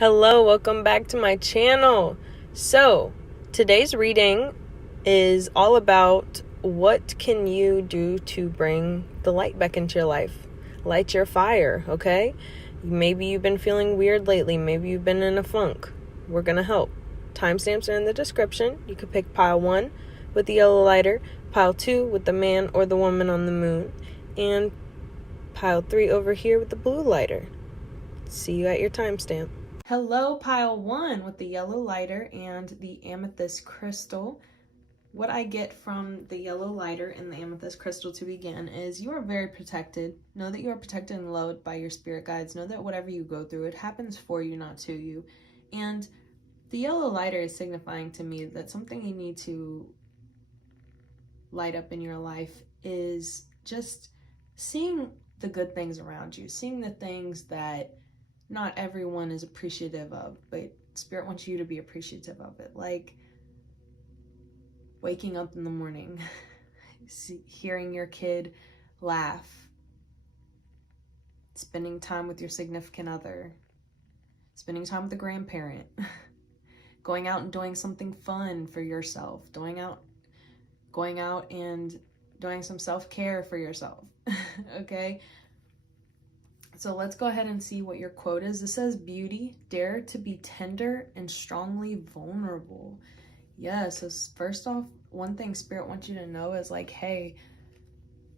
Hello, welcome back to my channel. So, today's reading is all about what can you do to bring the light back into your life. Light your fire, okay? Maybe you've been feeling weird lately. Maybe you've been in a funk. We're going to help. Timestamps are in the description. You could pick pile 1 with the yellow lighter, pile 2 with the man or the woman on the moon, and pile 3 over here with the blue lighter. See you at your timestamp. Hello, pile 1 with the yellow lighter and the amethyst crystal. What I get from the yellow lighter and the amethyst crystal to begin is you are very protected. Know that you are protected and loved by your spirit guides. Know that whatever you go through, it happens for you, not to you. And the yellow lighter is signifying to me that something you need to light up in your life is just seeing the good things around you, seeing the things that not everyone is appreciative of, but Spirit wants you to be appreciative of it. Like waking up in the morning, hearing your kid laugh, spending time with your significant other, spending time with a grandparent, going out and doing something fun for yourself, going out and doing some self-care for yourself, okay? So let's go ahead and see what your quote is. It says, beauty, dare to be tender and strongly vulnerable. Yeah, so first off, one thing Spirit wants you to know is like, hey,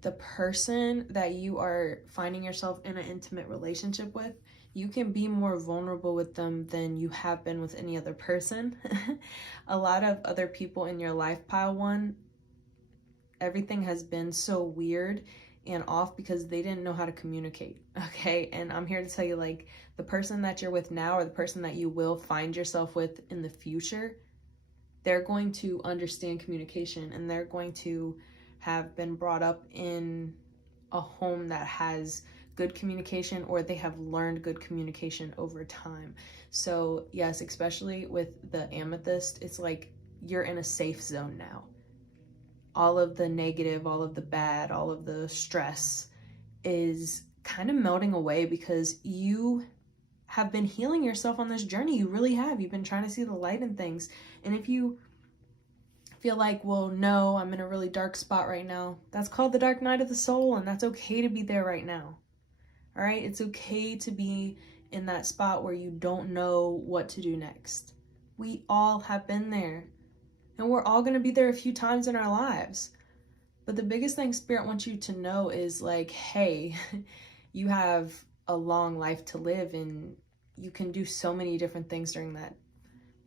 the person that you are finding yourself in an intimate relationship with, you can be more vulnerable with them than you have been with any other person. A lot of other people in your life, pile 1, everything has been so weird and off because they didn't know how to communicate, okay? And I'm here to tell you, like, the person that you're with now or the person that you will find yourself with in the future, they're going to understand communication and they're going to have been brought up in a home that has good communication, or they have learned good communication over time. So yes, especially with the amethyst, it's like you're in a safe zone now. All of the negative, all of the bad, all of the stress is kind of melting away because you have been healing yourself on this journey. You really have. You've been trying to see the light in things. And if you feel like, well, no, I'm in a really dark spot right now, that's called the dark night of the soul, and that's okay to be there right now. All right? It's okay to be in that spot where you don't know what to do next. We all have been there. And we're all going to be there a few times in our lives. But the biggest thing Spirit wants you to know is like, hey, you have a long life to live and you can do so many different things during that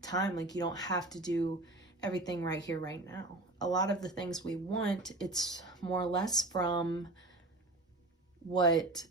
time. Like, you don't have to do everything right here, right now. A lot of the things we want, it's more or less from what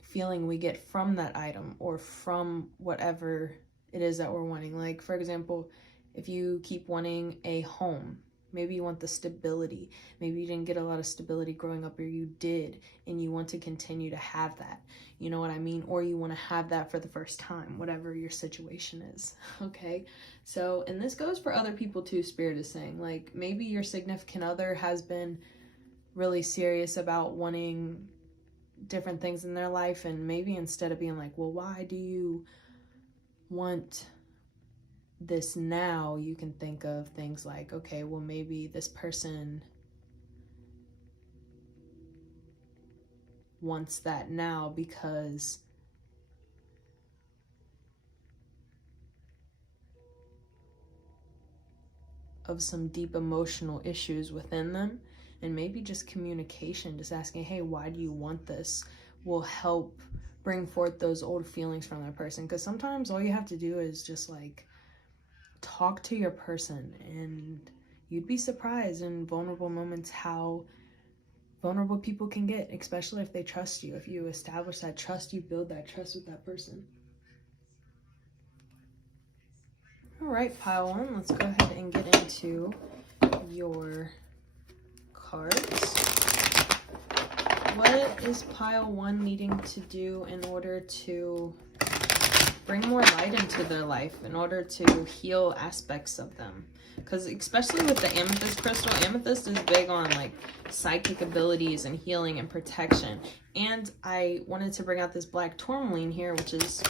feeling we get from that item or from whatever it is that we're wanting. Like, for example, if you keep wanting a home, maybe you want the stability. Maybe you didn't get a lot of stability growing up, or you did, and you want to continue to have that. You know what I mean? Or you want to have that for the first time, whatever your situation is, okay? So, and this goes for other people too, Spirit is saying. Like, maybe your significant other has been really serious about wanting different things in their life, and maybe instead of being like, well, why do you want this now, you can think of things like, okay, well, maybe this person wants that now because of some deep emotional issues within them. And maybe just communication, just asking, hey, why do you want this, will help bring forth those old feelings from that person. Because sometimes all you have to do is just like talk to your person, and you'd be surprised in vulnerable moments how vulnerable people can get, especially if they trust you. If you establish that trust, you build that trust with that person. All right, pile 1, let's go ahead and get into your cards. What is pile 1 needing to do in order to bring more light into their life, in order to heal aspects of them? Because especially with the amethyst crystal, amethyst is big on like psychic abilities and healing and protection. And I wanted to bring out this black tourmaline here, which is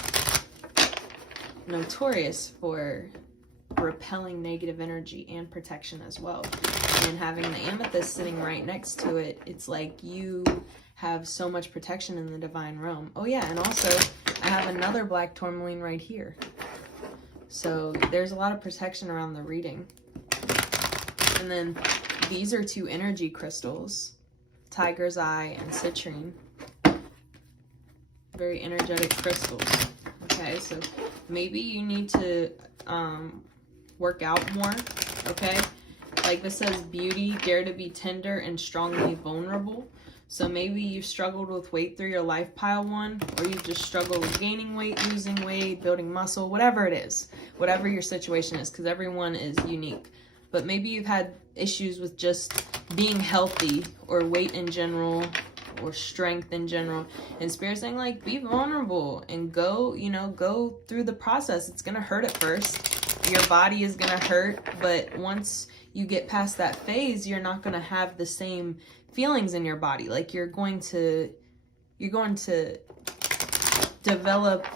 notorious for repelling negative energy and protection as well. And having the amethyst sitting right next to it, it's like you have so much protection in the divine realm. Oh yeah, and also I have another black tourmaline right here. So there's a lot of protection around the reading. And then these are 2 energy crystals, Tiger's Eye and Citrine. Very energetic crystals. Okay, so maybe you need to work out more, okay? Like this says, beauty, dare to be tender and strongly vulnerable. So maybe you've struggled with weight through your life, pile 1, or you've just struggled with gaining weight, losing weight, building muscle, whatever it is, whatever your situation is, because everyone is unique. But maybe you've had issues with just being healthy or weight in general or strength in general. And Spirit's saying, like, be vulnerable and go, you know, go through the process. It's going to hurt at first. Your body is going to hurt, but once you get past that phase, you're not going to have the same feelings in your body. Like you're going to develop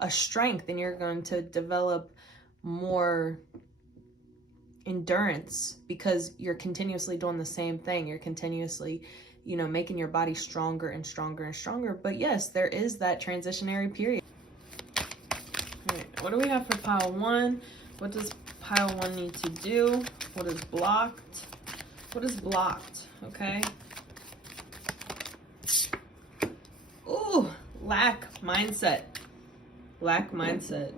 a strength, and you're going to develop more endurance because you're continuously doing the same thing. You're continuously, you know, making your body stronger and stronger and stronger. But yes, there is that transitionary period. All right, what do we have for pile 1? What does pile 1 need to do? What is blocked? What is blocked? Okay. Ooh, lack mindset. Lack mindset.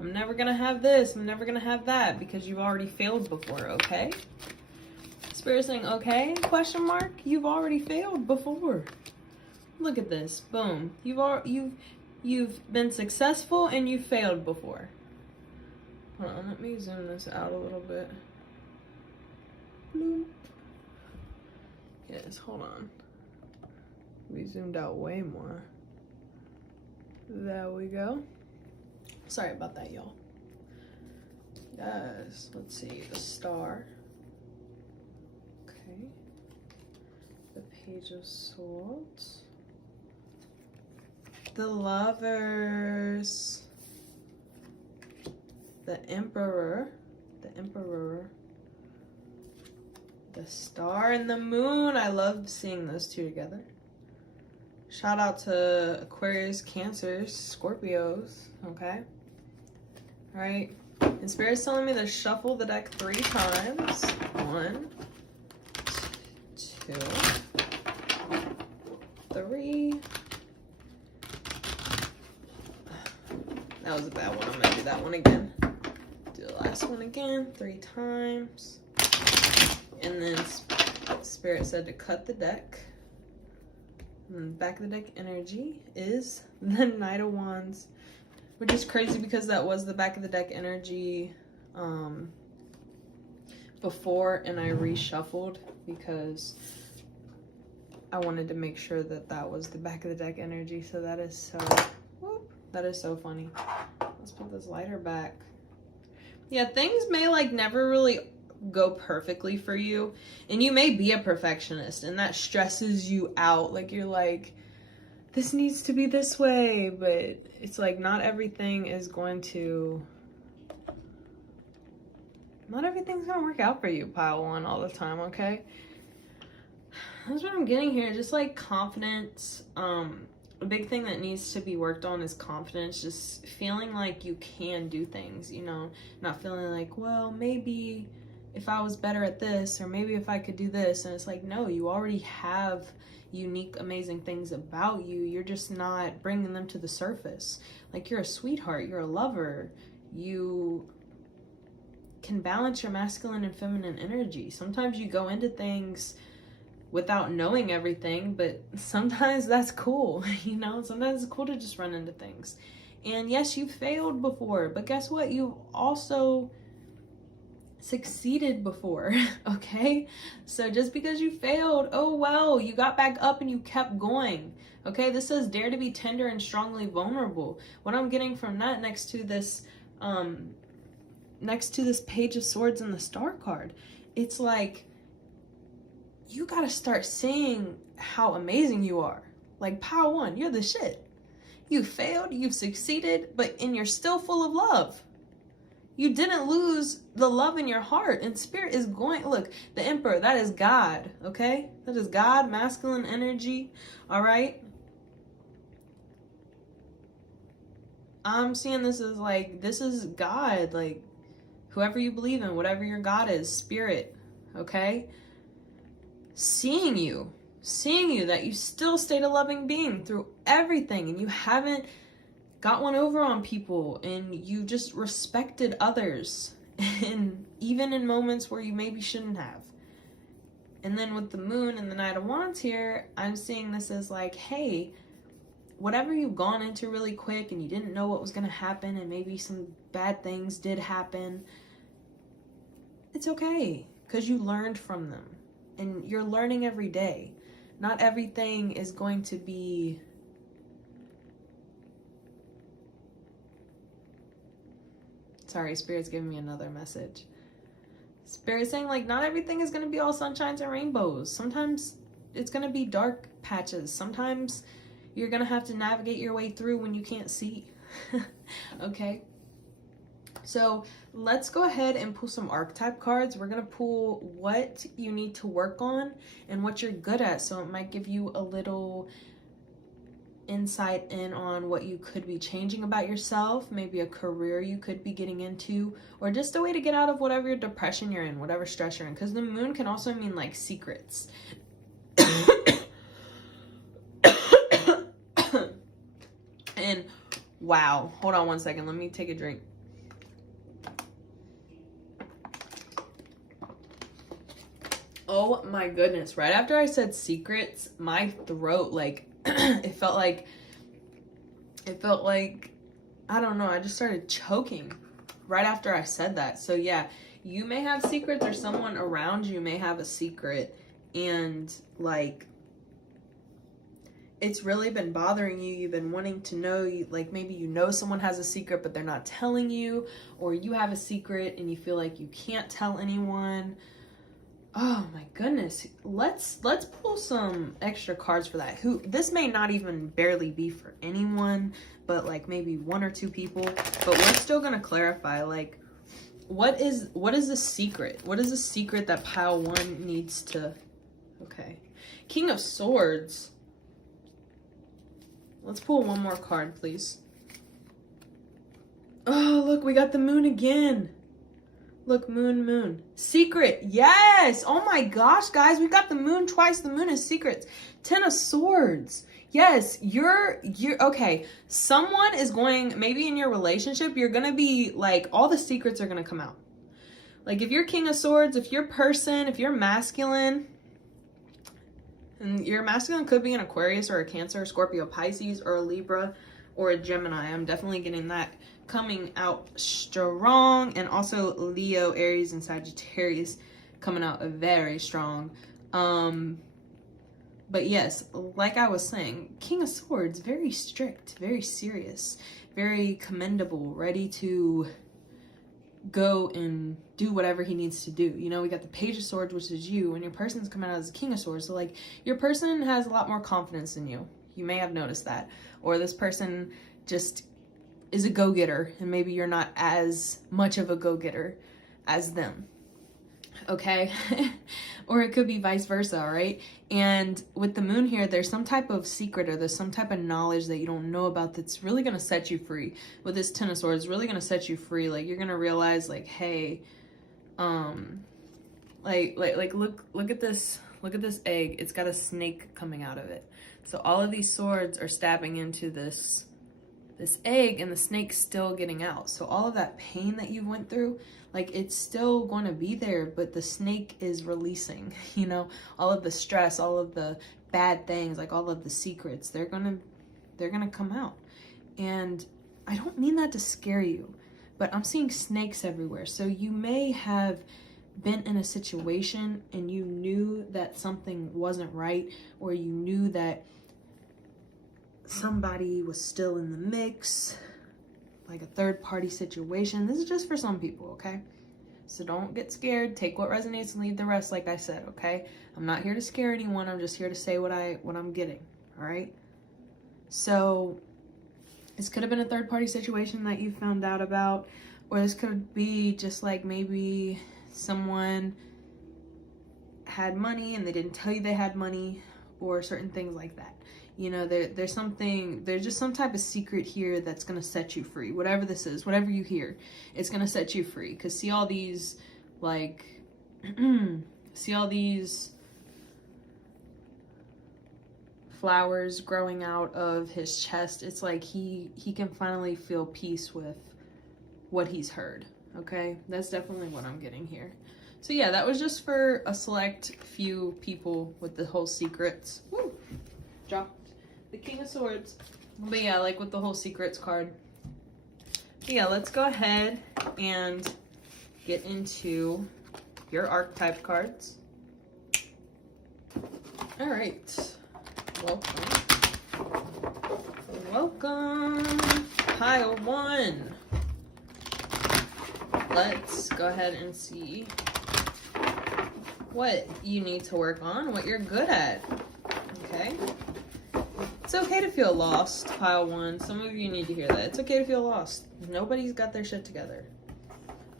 I'm never gonna have this. I'm never gonna have that because you've already failed before, okay? Spirit saying, okay, question mark? You've already failed before. Look at this. Boom. You've been successful and you failed before. Hold on, let me zoom this out a little bit. Bloop. Yes, hold on. We zoomed out way more. There we go. Sorry about that, y'all. Yes, let's see, the star. Okay. The Page of Swords. The Lovers. The Emperor. The Emperor. The Star and the Moon. I love seeing those 2 together. Shout out to Aquarius, Cancers, Scorpios. Okay. All right. And Spirit's telling me to shuffle the deck 3 times. 1, 2, 3. That was a bad one. I'm gonna do that one again. Do the last one again 3 times. And then Spirit said to cut the deck. And the back of the deck energy is the Knight of Wands, which is crazy because that was the back of the deck energy before, and I reshuffled because I wanted to make sure that that was the back of the deck energy. So that is so, whoop, that is so funny. Let's put this lighter back. Yeah, things may like never really go perfectly for you, and you may be a perfectionist and that stresses you out. Like you're like, this needs to be this way, but it's like not everything's gonna work out for you, pile 1, all the time. Okay, that's what I'm getting here. Just like confidence. A big thing that needs to be worked on is confidence. Just feeling like you can do things, you know, not feeling like, well, maybe if I was better at this, or maybe if I could do this. And it's like, no, you already have unique, amazing things about you. You're just not bringing them to the surface. Like you're a sweetheart, you're a lover, you can balance your masculine and feminine energy. Sometimes you go into things without knowing everything, but sometimes that's cool, you know? Sometimes it's cool to just run into things. And yes, you failed before, but guess what? You've also succeeded before, okay? So just because you failed, oh well, you got back up and you kept going, okay? This says dare to be tender and strongly vulnerable. What I'm getting from that next to this Page of Swords and the Star card, it's like you gotta start seeing how amazing you are. Like, pile 1, you're the shit. You failed, you've succeeded, and you're still full of love. You didn't lose the love in your heart, and spirit is going, look, the Emperor, that is God, okay? That is God, masculine energy, all right? I'm seeing this as like, this is God, like, whoever you believe in, whatever your God is, spirit, okay? Seeing you that you still stayed a loving being through everything, and you haven't got one over on people, and you just respected others, and even in moments where you maybe shouldn't have. And then with the Moon and the Knight of Wands here, I'm seeing this as like, hey, whatever you've gone into really quick and you didn't know what was going to happen, and maybe some bad things did happen, it's okay, because you learned from them, and you're learning every day. Not everything is going to be sorry, Spirit's giving me another message. Spirit's saying, like, not everything is going to be all sunshines and rainbows. Sometimes it's going to be dark patches. Sometimes you're going to have to navigate your way through when you can't see. Okay? So let's go ahead and pull some archetype cards. We're going to pull what you need to work on and what you're good at. So it might give you a little insight in on what you could be changing about yourself, maybe a career you could be getting into, or just a way to get out of whatever your depression you're in, whatever stress you're in, because the Moon can also mean like secrets. And wow, hold on one second, let me take a drink. Oh my goodness, right after I said secrets, my throat, like, it felt like, I don't know, I just started choking right after I said that. So yeah, you may have secrets, or someone around you may have a secret, and like, it's really been bothering you. You've been wanting to know, like maybe you know someone has a secret but they're not telling you, or you have a secret and you feel like you can't tell anyone. Oh my goodness. Let's pull some extra cards for that. This may not even barely be for anyone, but like maybe one or two people. But we're still gonna clarify, like, what is the secret? What is the secret that pile one needs to? Okay. King of Swords. Let's pull one more card, please. Oh, look, we got the Moon again. Look, Moon. Secret. Yes. Oh my gosh, guys. We got the Moon twice. The Moon is secrets. 10 of Swords. Yes, you're okay. Someone is going, maybe in your relationship, you're going to be like, all the secrets are going to come out. Like if you're King of Swords, if you're masculine, and your masculine could be an Aquarius or a Cancer, Scorpio, Pisces, or a Libra, or a Gemini. I'm definitely getting that coming out strong. And also Leo, Aries, and Sagittarius coming out very strong. But yes, like I was saying, King of Swords, very strict, very serious, very commendable, ready to go and do whatever he needs to do. You know, we got the Page of Swords, which is you, and your person's coming out as a King of Swords. So like, your person has a lot more confidence in you. You may have noticed that. Or this person just is a go-getter, and maybe you're not as much of a go-getter as them. Okay? Or it could be vice versa, all right? And with the Moon here, there's some type of secret, or there's some type of knowledge that you don't know about that's really going to set you free. With this 10 of Swords, really going to set you free. Like, you're going to realize, like, hey, look at this. Look at this egg. It's got a snake coming out of it. So all of these swords are stabbing into this egg, and the snake's still getting out. So all of that pain that you went through, like, it's still going to be there, but the snake is releasing, you know, all of the stress, all of the bad things, like all of the secrets, they're gonna come out. And I don't mean that to scare you, but I'm seeing snakes everywhere. So you may have been in a situation and you knew that something wasn't right, or you knew that somebody was still in the mix, like a third party situation. This is just for some people, okay? So don't get scared. Take what resonates and leave the rest, like I said, okay? I'm not here to scare anyone. I'm just here to say what I'm getting, all right? So This could have been a third-party situation that you found out about, or this could be just like maybe someone had money and they didn't tell you they had money, or certain things like that. You know, there's just some type of secret here that's going to set you free. Whatever this is, whatever you hear, it's going to set you free. Because see all these, like, see all these flowers growing out of his chest. It's like he can finally feel peace with what he's heard. Okay, that's definitely what I'm getting here. So yeah, that was just for a select few people with the whole secrets. Woo! Dropped the King of Swords. But yeah, like with the whole secrets card. But yeah, let's go ahead and get into your archetype cards. All right. Welcome. Pile 1. Let's go ahead and see what you need to work on, what you're good at. Okay. It's okay to feel lost, pile 1. Some of you need to hear that. It's okay to feel lost. Nobody's got their shit together.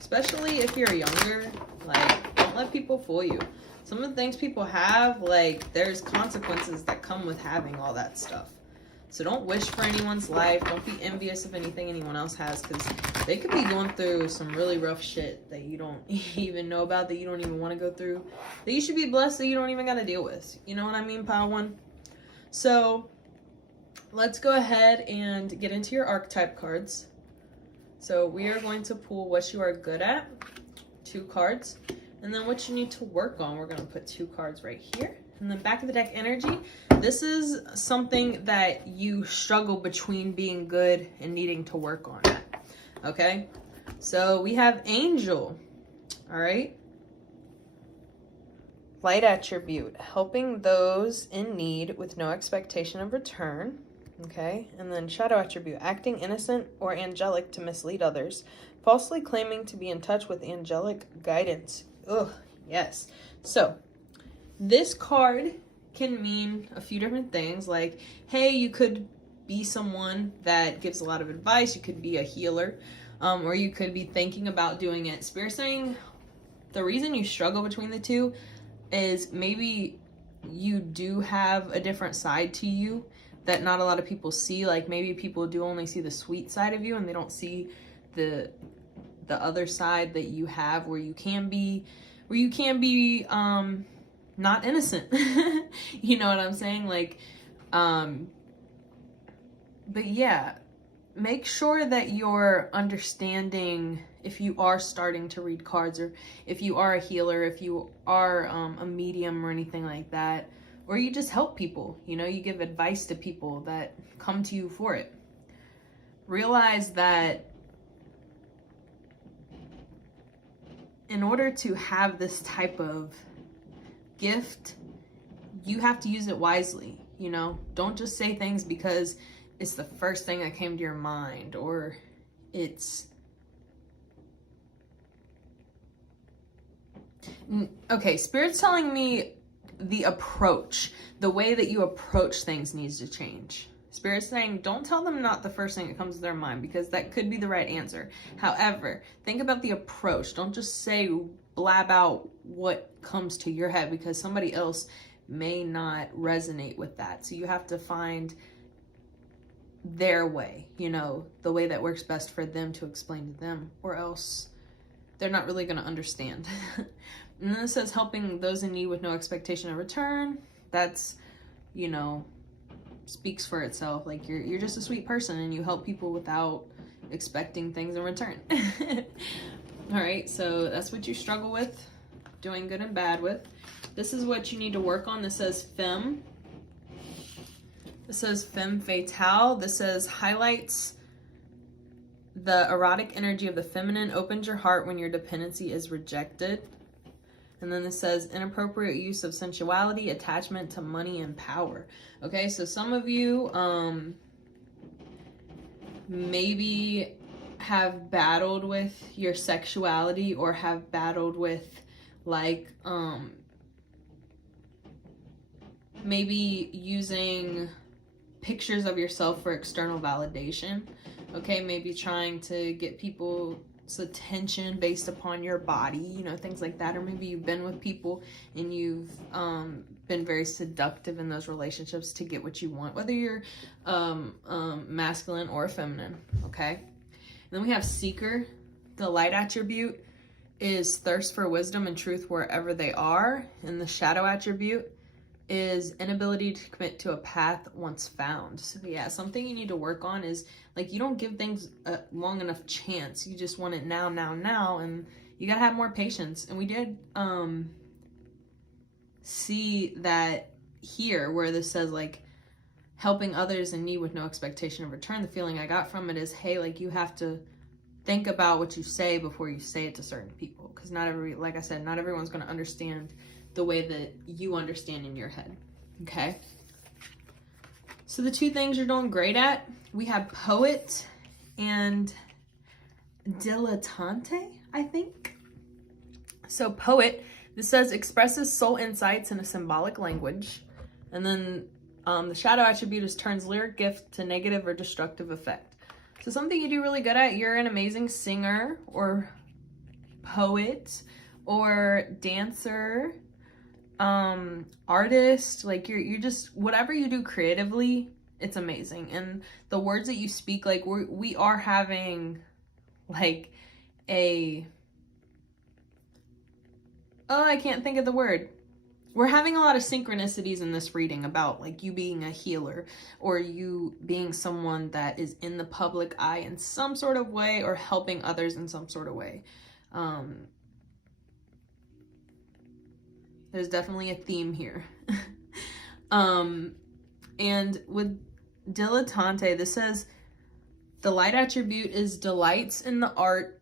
Especially if you're younger. Like, don't let people fool you. Some of the things people have, like, there's consequences that come with having all that stuff. So don't wish for anyone's life. Don't be envious of anything anyone else has, because they could be going through some really rough shit that you don't even know about, that you don't even want to go through, that you should be blessed that you don't even got to deal with. You know what I mean, pile 1? So let's go ahead and get into your archetype cards. So we are going to pull what you are good at, 2 cards. And then what you need to work on, we're going to put 2 cards right here. And then back of the deck energy, this is something that you struggle between being good and needing to work on. Okay? So we have Angel. All right? Light attribute, helping those in need with no expectation of return. Okay? And then shadow attribute, acting innocent or angelic to mislead others, falsely claiming to be in touch with angelic guidance. Ugh, yes. So, this card can mean a few different things. Like, hey, you could be someone that gives a lot of advice. You could be a healer. Or you could be thinking about doing it. Spirit saying the reason you struggle between the two is maybe you do have a different side to you that not a lot of people see. Like, maybe people do only see the sweet side of you and they don't see the other side that you have, where you can be not innocent. You know what I'm saying? Like, but yeah, make sure that you're understanding, if you are starting to read cards, or if you are a healer, if you are a medium or anything like that, or you just help people, you know, you give advice to people that come to you for it. Realize that in order to have this type of gift, you have to use it wisely. You know, don't just say things because it's the first thing that came to your mind, or it's okay. Spirit's telling me the approach, the way that you approach things needs to change. Spirit's saying don't tell them not the first thing that comes to their mind, because that could be the right answer. However, think about the approach. Don't just say, blab out what comes to your head, because somebody else may not resonate with that. So you have to find their way, you know, the way that works best for them to explain to them, or else they're not really going to understand. And then it says helping those in need with no expectation of return. That's, you know, speaks for itself. Like, you're just a sweet person and you help people without expecting things in return. All right, so that's what you struggle with, doing good and bad with. This is what you need to work on. This says femme. This says femme fatale. This says highlights the erotic energy of the feminine, opens your heart when your dependency is rejected. And then this says inappropriate use of sensuality, attachment to money and power. Okay, so some of you maybe have battled with your sexuality, or have battled with, like, maybe using pictures of yourself for external validation. Okay, maybe trying to get people's attention based upon your body, you know, things like that. Or maybe you've been with people and you've been very seductive in those relationships to get what you want, whether you're masculine or feminine. Okay, and then we have seeker. The light attribute is thirst for wisdom and truth wherever they are, and the shadow attribute is inability to commit to a path once found. So yeah, something you need to work on is, like, you don't give things a long enough chance. You just want it now, and you gotta have more patience. And we did see that here, where this says, like, helping others in need with no expectation of return. The feeling I got from it is, hey, like, you have to think about what you say before you say it to certain people, because like I said, not everyone's going to understand the way that you understand in your head. Okay, so the two things you're doing great at, we have poet and dilettante, I think. So poet, this says expresses soul insights in a symbolic language, and then the shadow attribute is turns lyric gift to negative or destructive effect. So something you do really good at, you're an amazing singer or poet or dancer, artist, like you're just, whatever you do creatively, it's amazing. And the words that you speak, like we are having like I can't think of the word. We're having a lot of synchronicities in this reading about, like, you being a healer or you being someone that is in the public eye in some sort of way or helping others in some sort of way. There's definitely a theme here. And with dilettante, this says the light attribute is delights in the art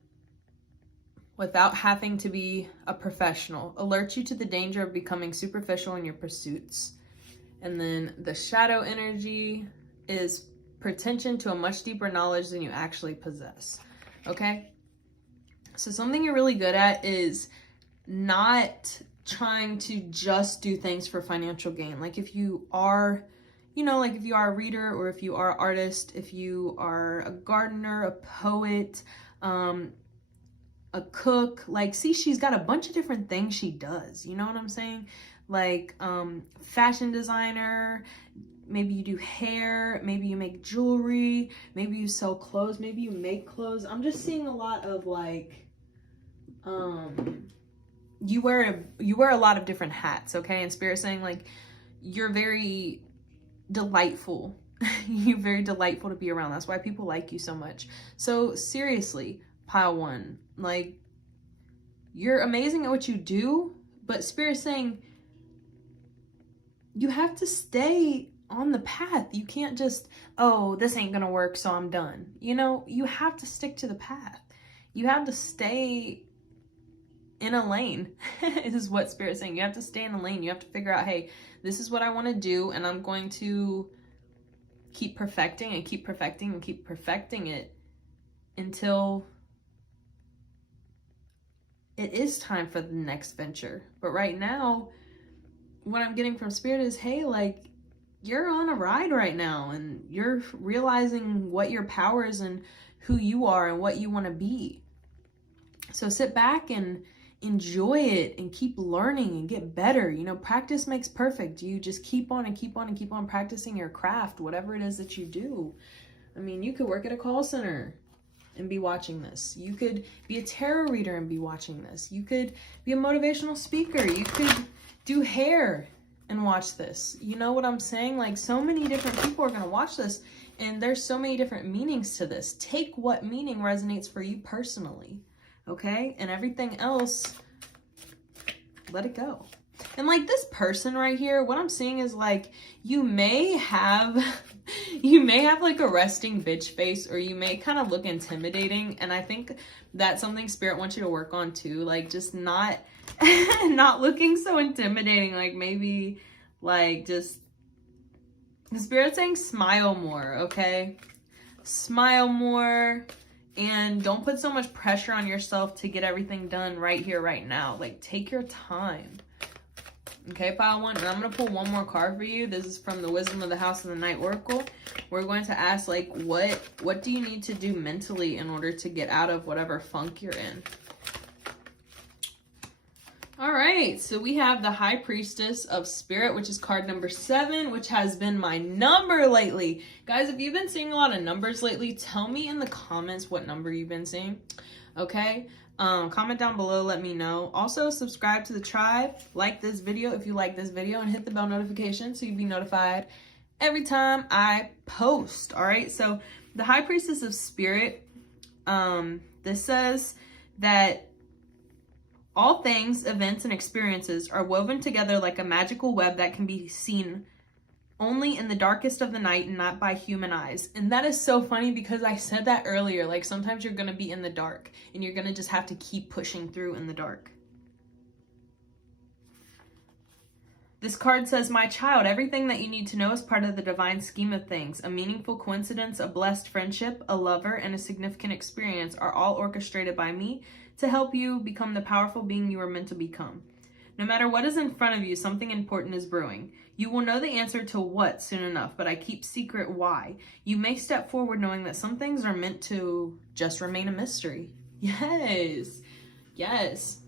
without having to be a professional, alerts you to the danger of becoming superficial in your pursuits. And then the shadow energy is pretension to a much deeper knowledge than you actually possess. Okay? So something you're really good at is not trying to just do things for financial gain. Like if you are, like if you are a reader or if you are an artist, if you are a gardener, a poet, a cook, like, see, she's got a bunch of different things she does. You know what I'm saying? Like, fashion designer, maybe you do hair, maybe you make jewelry, maybe you sell clothes, maybe you make clothes. I'm just seeing a lot of, like, you wear a lot of different hats, okay? And Spirit's saying, like, you're very delightful. You're very delightful to be around. That's why people like you so much. So seriously, pile one, like, you're amazing at what you do, but Spirit's saying you have to stay on the path. You can't just, oh, this ain't gonna work, so I'm done. You have to stick to the path. You have to stay in a lane. This is what Spirit's saying. You have to stay in a lane. You have to figure out, hey, this is what I want to do, and I'm going to keep perfecting and keep perfecting and keep perfecting it until it is time for the next venture. But right now, what I'm getting from Spirit is, hey, like, you're on a ride right now and you're realizing what your power is and who you are and what you want to be. So sit back and enjoy it and keep learning and get better. Practice makes perfect. You just keep on and keep on and keep on practicing your craft, whatever it is that you do. I mean, you could work at a call center and be watching this. You could be a tarot reader and be watching this. You could be a motivational speaker. You could do hair and watch this. You know what I'm saying? Like, so many different people are going to watch this, and there's so many different meanings to this. Take what meaning resonates for you personally, okay? And everything else, let it go. And, like, this person right here, what I'm seeing is, like, you may have like a resting bitch face, or you may kind of look intimidating. And I think that's something Spirit wants you to work on too. Like, just not looking so intimidating. Like, maybe, like, just, the Spirit's saying smile more, okay? Smile more. And don't put so much pressure on yourself to get everything done right here, right now. Like, take your time. Okay, pile 1. And I'm going to pull one more card for you. This is from the Wisdom of the House of the Night Oracle. We're going to ask, like, what do you need to do mentally in order to get out of whatever funk you're in? All right, so we have the High Priestess of Spirit, which is card number 7, which has been my number lately. Guys, if you've been seeing a lot of numbers lately, tell me in the comments what number you've been seeing, okay? Comment down below, let me know. Also, subscribe to the tribe, like this video if you like this video, and hit the bell notification so you'll be notified every time I post, all right? So the High Priestess of Spirit, this says that all things, events, and experiences are woven together like a magical web that can be seen only in the darkest of the night and not by human eyes. And that is so funny because I said that earlier. Like, sometimes you're going to be in the dark and you're going to just have to keep pushing through in the dark. This card says, my child, everything that you need to know is part of the divine scheme of things. A meaningful coincidence, a blessed friendship, a lover, and a significant experience are all orchestrated by me to help you become the powerful being you are meant to become. No matter what is in front of you, something important is brewing. You will know the answer to what soon enough, but I keep secret why. You may step forward knowing that some things are meant to just remain a mystery. Yes. Yes.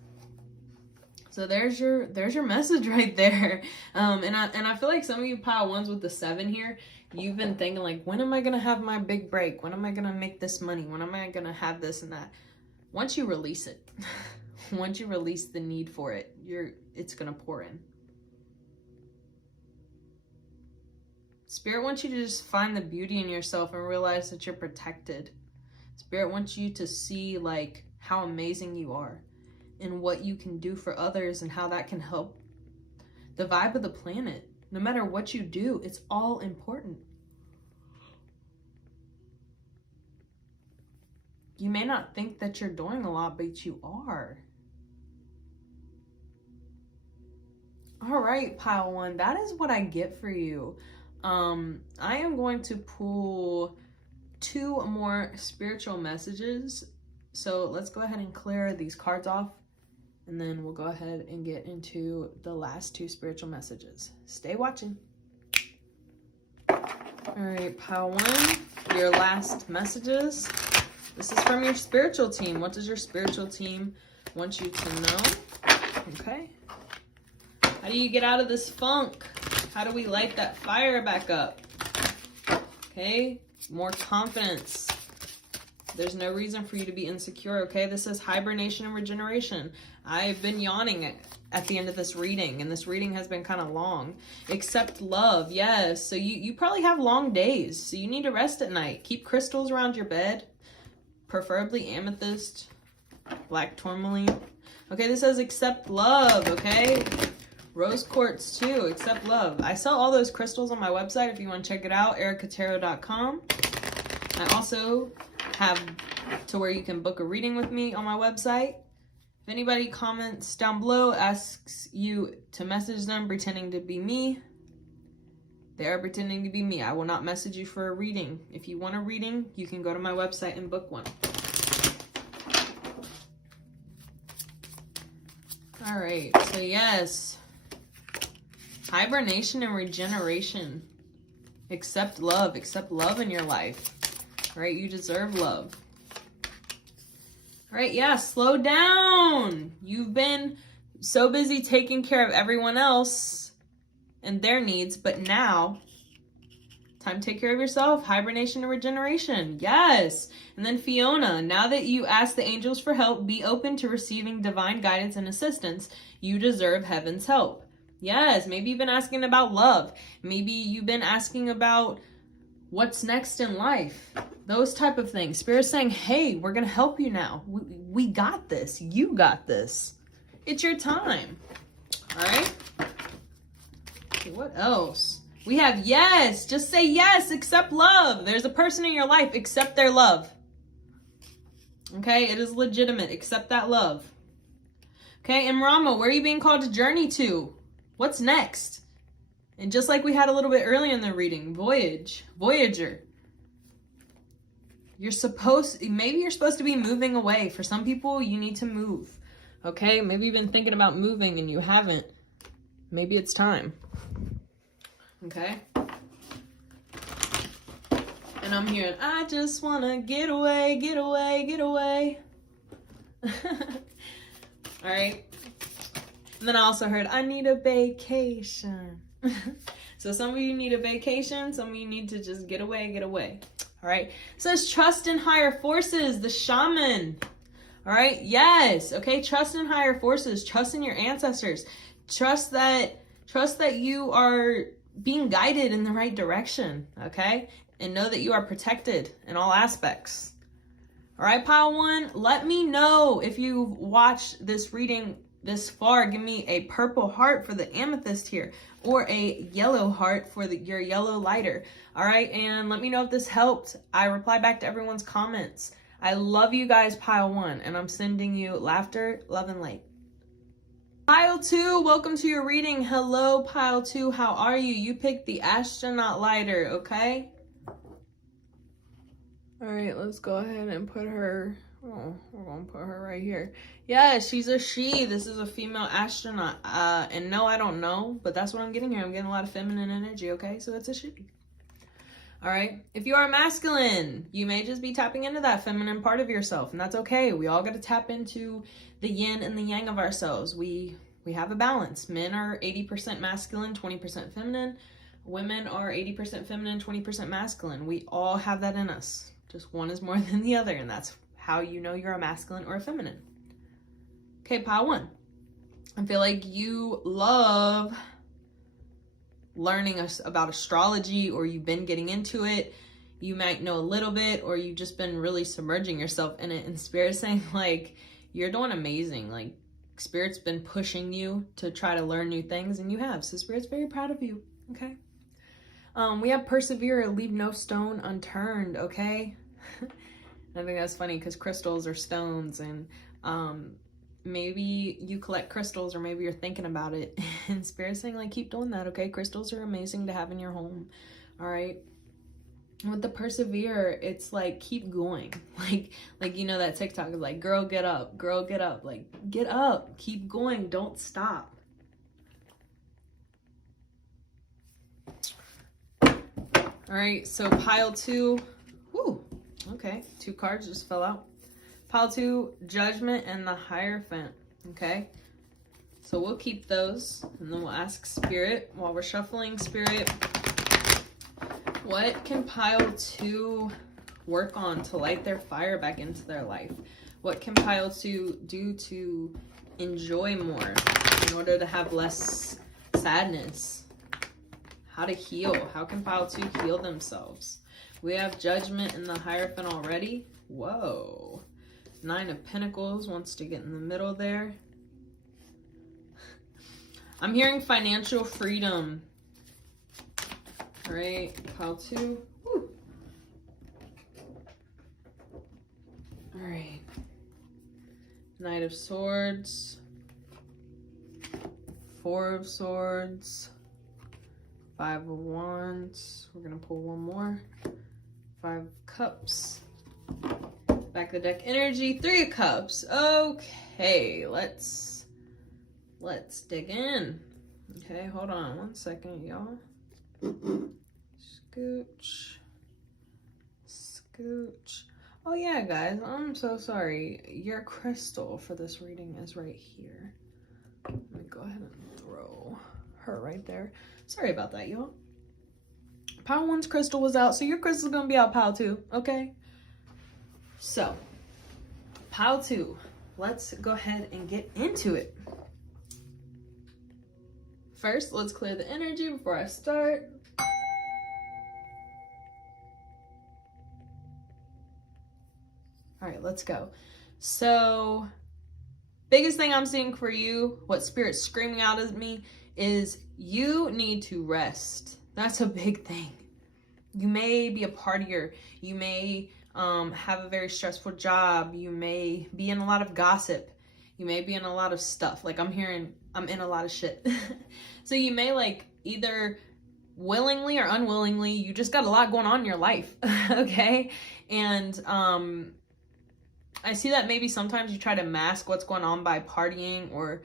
So there's your message right there. And I feel like some of you pile 1s with the 7 here, you've been thinking like, when am I going to have my big break? When am I going to make this money? When am I going to have this and that? Once you release it, once you release the need for it, it's going to pour in. Spirit wants you to just find the beauty in yourself and realize that you're protected. Spirit wants you to see like how amazing you are and what you can do for others and how that can help the vibe of the planet. No matter what you do, it's all important. You may not think that you're doing a lot, but you are. All right, pile 1, that is what I get for you. I am going to pull 2 more spiritual messages. So let's go ahead and clear these cards off, and then we'll go ahead and get into the last 2 spiritual messages. Stay watching. All right, pile 1, your last messages. This is from your spiritual team. What does your spiritual team want you to know? Okay. How do you get out of this funk? How do we light that fire back up? Okay. More confidence. There's no reason for you to be insecure, okay? This is hibernation and regeneration. I've been yawning at the end of this reading, and this reading has been kind of long. Accept love, yes. So you probably have long days, so you need to rest at night. Keep crystals around your bed. Preferably amethyst, black tourmaline. Okay, this says accept love, okay? Rose quartz too, accept love. I sell all those crystals on my website if you want to check it out, erikatarot.com. I also have to where you can book a reading with me on my website. If anybody comments down below, asks you to message them pretending to be me, they are pretending to be me. I will not message you for a reading. If you want a reading, you can go to my website and book one. All right, so yes, hibernation and regeneration. Accept love in your life. All right, you deserve love. All right, yeah, slow down. You've been so busy taking care of everyone else and their needs, but now, time to take care of yourself. Hibernation and regeneration. Yes. And then Fiona, now that you ask the angels for help, be open to receiving divine guidance and assistance. You deserve heaven's help. Yes, maybe you've been asking about love. Maybe you've been asking about what's next in life. Those type of things. Spirit's saying, hey, we're going to help you now. We got this. You got this. It's your time. All right? Okay, what else? We have yes. Just say yes. Accept love. There's a person in your life. Accept their love. Okay? It is legitimate. Accept that love. Okay? And Rama, where are you being called to journey to? What's next? And just like we had a little bit earlier in the reading, Voyager. Maybe you're supposed to be moving away. For some people, you need to move. Okay? Maybe you've been thinking about moving and you haven't. maybe it's time. Okay? And I'm hearing, I just want to get away, get away, get away. All right? And then I also heard, I need a vacation. So some of you need a vacation. Some of you need to just get away, get away. All right? It says trust in higher forces, the shaman. All right? Yes. Okay? Trust in higher forces. Trust in your ancestors. Trust that you are being guided in the right direction. Okay? And know that you are protected in all aspects. All right, pile one, let me know if you've watched this reading this far. Give me a purple heart for the amethyst here, or a yellow heart for your yellow lighter. All right, and let me know if this helped. I reply back to everyone's comments. I love you guys, pile one, and I'm sending you laughter, love, and light. Pile two, welcome to your reading. Hello, pile two, how are you? You picked the astronaut lighter, okay? All right, let's go ahead and put her, we're going to put her right here. Yeah, she's a she. This is a female astronaut. And no, I don't know, but that's what I'm getting here. I'm getting a lot of feminine energy, okay? So it's a she. All right. If you are masculine, you may just be tapping into that feminine part of yourself, and that's okay. We all got to tap into the yin and the yang of ourselves. We have a balance. Men are 80% masculine, 20% feminine. Women are 80% feminine, 20% masculine. We all have that in us. Just one is more than the other, and that's how you know you're a masculine or a feminine. Okay, pile one. I feel like you love learning about astrology, or you've been getting into it. You might know a little bit, or you've just been really submerging yourself in it. And Spirit's saying, like, you're doing amazing. Like, Spirit's been pushing you to try to learn new things, and you have. So Spirit's very proud of you, okay? We have persevere, leave no stone unturned, okay? I think that's funny because crystals are stones, and maybe you collect crystals, or maybe you're thinking about it. And Spirit's saying, like, keep doing that, okay? Crystals are amazing to have in your home, all right? With the persevere, it's like, keep going. Like you know that TikTok is like, girl, get up. Girl, get up. Like, get up. Keep going. Don't stop. All right, so pile two. Woo, okay, 2 cards just fell out. Pile two, Judgment and the Hierophant, okay? So we'll keep those, and then we'll ask Spirit, while we're shuffling, Spirit, what can pile two work on to light their fire back into their life? What can pile two do to enjoy more in order to have less sadness? How to heal. How can pile two heal themselves? We have Judgment in the Hierophant already. Whoa. 9 of Pentacles wants to get in the middle there. I'm hearing financial freedom. All right, pile two. Woo. All right. Knight of Swords. 4 of Swords. 5 of Wands. We're going to pull one more. 5 of Cups. Back of the deck energy. 3 of Cups. Okay, let's dig in. Okay, hold on one second, y'all. Scooch. Scooch. Oh yeah, guys, I'm so sorry. Your crystal for this reading is right here. Let me go ahead and throw her right there. Sorry about that, y'all. Pile one's crystal was out, so your crystal's gonna be out pile two, okay? So, pile two, let's go ahead and get into it. First, let's clear the energy before I start. All right, let's go. So, biggest thing I'm seeing for you, what Spirit's screaming out at me, is you need to rest. That's a big thing. You may be a partier. You may have a very stressful job. You may be in a lot of gossip. You may be in a lot of stuff. Like I'm hearing, I'm in a lot of shit. So you may like either willingly or unwillingly, you just got a lot going on in your life. Okay. And I see that maybe sometimes you try to mask what's going on by partying or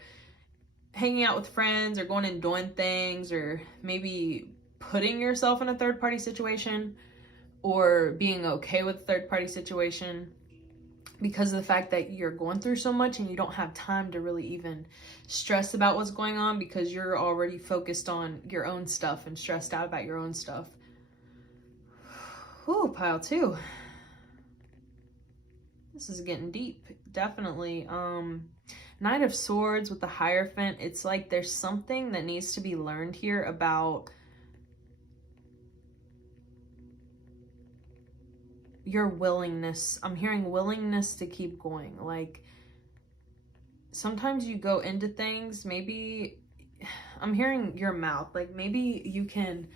hanging out with friends or going and doing things, or maybe putting yourself in a third party situation or being okay with a third party situation because of the fact that you're going through so much and you don't have time to really even stress about what's going on because you're already focused on your own stuff and stressed out about your own stuff. Whew, pile 2. This is getting deep, definitely. Knight of Swords with the Hierophant. It's like there's something that needs to be learned here about your willingness. I'm hearing willingness to keep going. Like, sometimes you go into things, maybe, I'm hearing your mouth. Like, maybe you can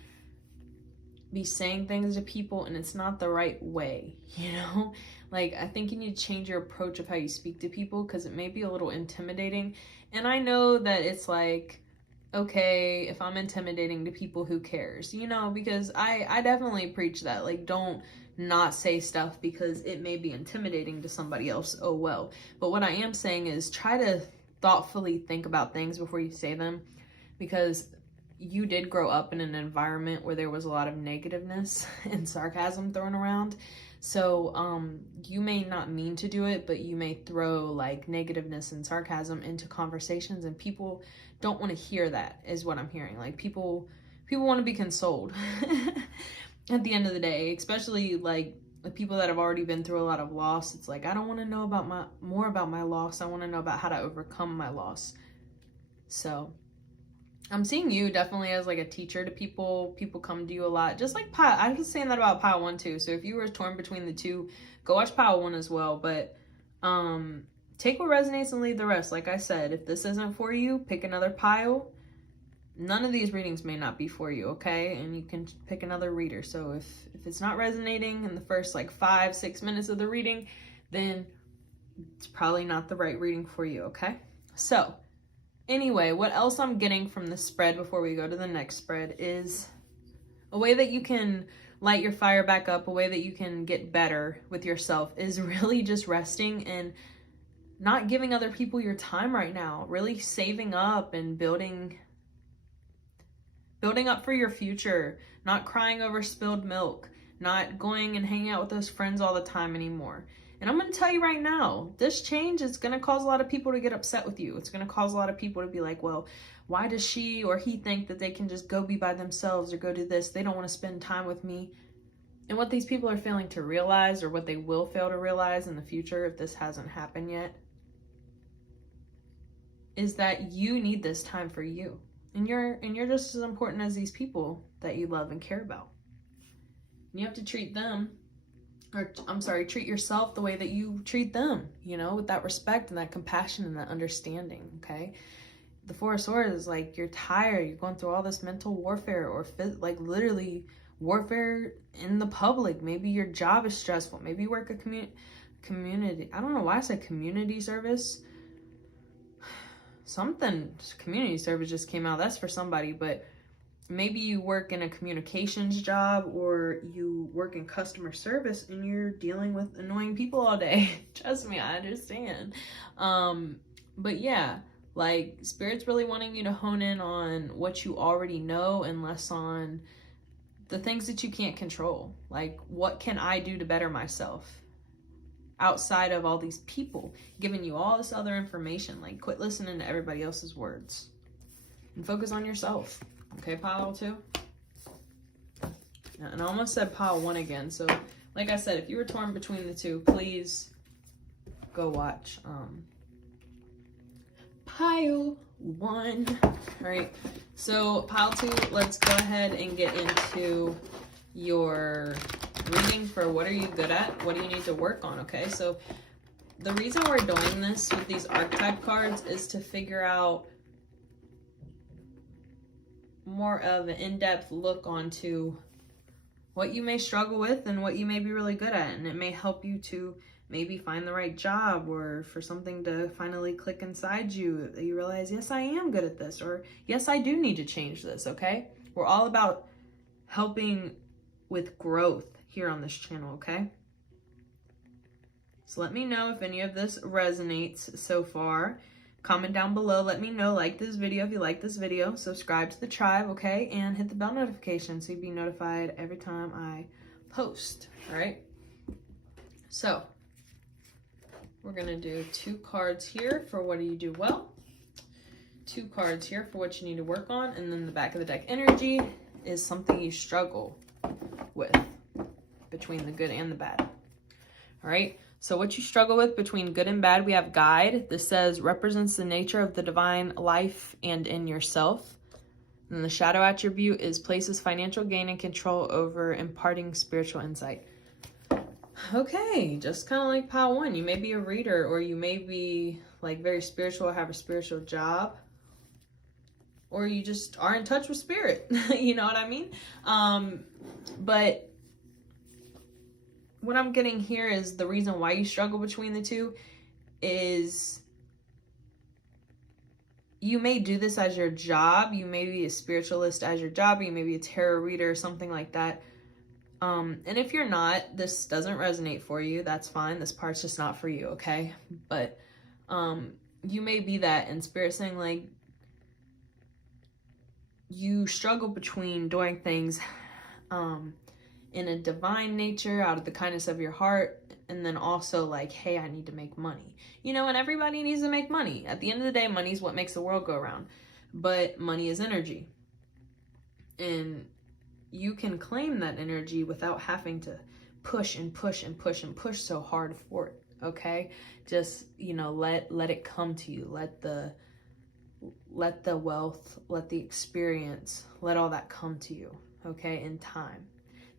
be saying things to people and it's not the right way, you know? Like, I think you need to change your approach of how you speak to people because it may be a little intimidating. And I know that it's like, okay, if I'm intimidating to people, who cares? You know, because I definitely preach that. Like, don't not say stuff because it may be intimidating to somebody else. Oh, well. But what I am saying is try to thoughtfully think about things before you say them, because you did grow up in an environment where there was a lot of negativeness and sarcasm thrown around. So you may not mean to do it, but you may throw like negativeness and sarcasm into conversations, and people don't want to hear that, is what I'm hearing. Like, people want to be consoled at the end of the day, especially like the people that have already been through a lot of loss. It's like, I don't want to know about more about my loss. I want to know about how to overcome my loss. So I'm seeing you definitely as like a teacher to people. People come to you a lot. Just like pile, I was saying that about pile 1 too. So if you were torn between the two, go watch pile 1 as well. But take what resonates and leave the rest. Like I said, if this isn't for you, pick another pile. None of these readings may not be for you, okay? And you can pick another reader. So if it's not resonating in the first like 5-6 minutes of the reading, then it's probably not the right reading for you, okay? So anyway, what else I'm getting from this spread before we go to the next spread is a way that you can light your fire back up, a way that you can get better with yourself is really just resting and not giving other people your time right now. Really saving up and building up for your future, not crying over spilled milk, not going and hanging out with those friends all the time anymore. And I'm going to tell you right now, this change is going to cause a lot of people to get upset with you. It's going to cause a lot of people to be like, well, why does she or he think that they can just go be by themselves or go do this? They don't want to spend time with me. And what these people are failing to realize, or what they will fail to realize in the future if this hasn't happened yet, is that you need this time for you. And you're just as important as these people that you love and care about. And you have to treat them, treat yourself the way that you treat them, you know, with that respect and that compassion and that understanding, okay? The Four of Swords is like, you're tired, you're going through all this mental warfare, or like literally warfare in the public. Maybe your job is stressful. Maybe you work a community. I don't know why I said community service. Community service just came out. That's for somebody, but maybe you work in a communications job, or you work in customer service and you're dealing with annoying people all day. Trust me, I understand. But yeah, like, Spirit's really wanting you to hone in on what you already know and less on the things that you can't control. Like, what can I do to better myself outside of all these people giving you all this other information? Like, quit listening to everybody else's words and focus on yourself. Okay, pile 2. And I almost said pile 1 again. So like I said, if you were torn between the two, please go watch pile 1. All right, so pile 2, let's go ahead and get into your reading for what are you good at, what do you need to work on. Okay, so the reason we're doing this with these archetype cards is to figure out more of an in-depth look onto what you may struggle with and what you may be really good at, and it may help you to maybe find the right job, or for something to finally click inside you that you realize, yes, I am good at this, or yes, I do need to change this. Okay, we're all about helping with growth here on this channel. Okay, so let me know if any of this resonates so far. Comment down below, let me know, like this video if you like this video, subscribe to the tribe, okay, and hit the bell notification so you'll be notified every time I post. All right, so we're gonna do 2 cards here for what do you do well, 2 cards here for what you need to work on, and then the back of the deck energy is something you struggle with between the good and the bad. All right, so what you struggle with between good and bad, we have guide. This says represents the nature of the divine life and in yourself. And the shadow attribute is places financial gain and control over imparting spiritual insight. Okay, just kind of like pile 1. You may be a reader, or you may be like very spiritual, have a spiritual job, or you just are in touch with spirit. You know what I mean? But what I'm getting here is the reason why you struggle between the 2 is you may do this as your job. You may be a spiritualist as your job, or you may be a tarot reader or something like that. And if you're not, this doesn't resonate for you, that's fine. This part's just not for you, okay? But you may be that, and spirit saying like you struggle between doing things in a divine nature out of the kindness of your heart, and then also like, hey, I need to make money, you know, and everybody needs to make money. At the end of the day, money is what makes the world go around, but money is energy, and you can claim that energy without having to push and push and push and push so hard for it. Okay, just, you know, let it come to you. Let the wealth, let the experience, let all that come to you, okay, in time.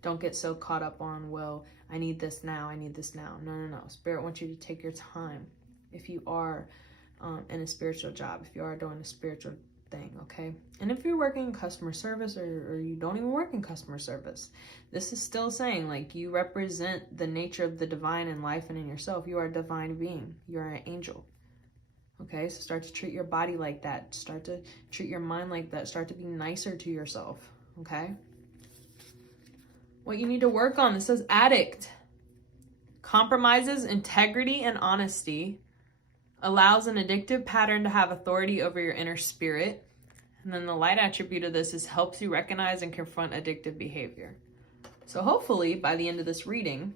Don't get so caught up on, well, I need this now, I need this now. No. Spirit wants you to take your time if you are in a spiritual job, if you are doing a spiritual thing, okay? And if you're working in customer service, or you don't even work in customer service, this is still saying like you represent the nature of the divine in life and in yourself. You are a divine being. You're an angel. Okay, so start to treat your body like that. Start to treat your mind like that. Start to be nicer to yourself, okay? What you need to work on, this says addict. Compromises integrity and honesty. Allows an addictive pattern to have authority over your inner spirit. And then the light attribute of this is helps you recognize and confront addictive behavior. So hopefully by the end of this reading,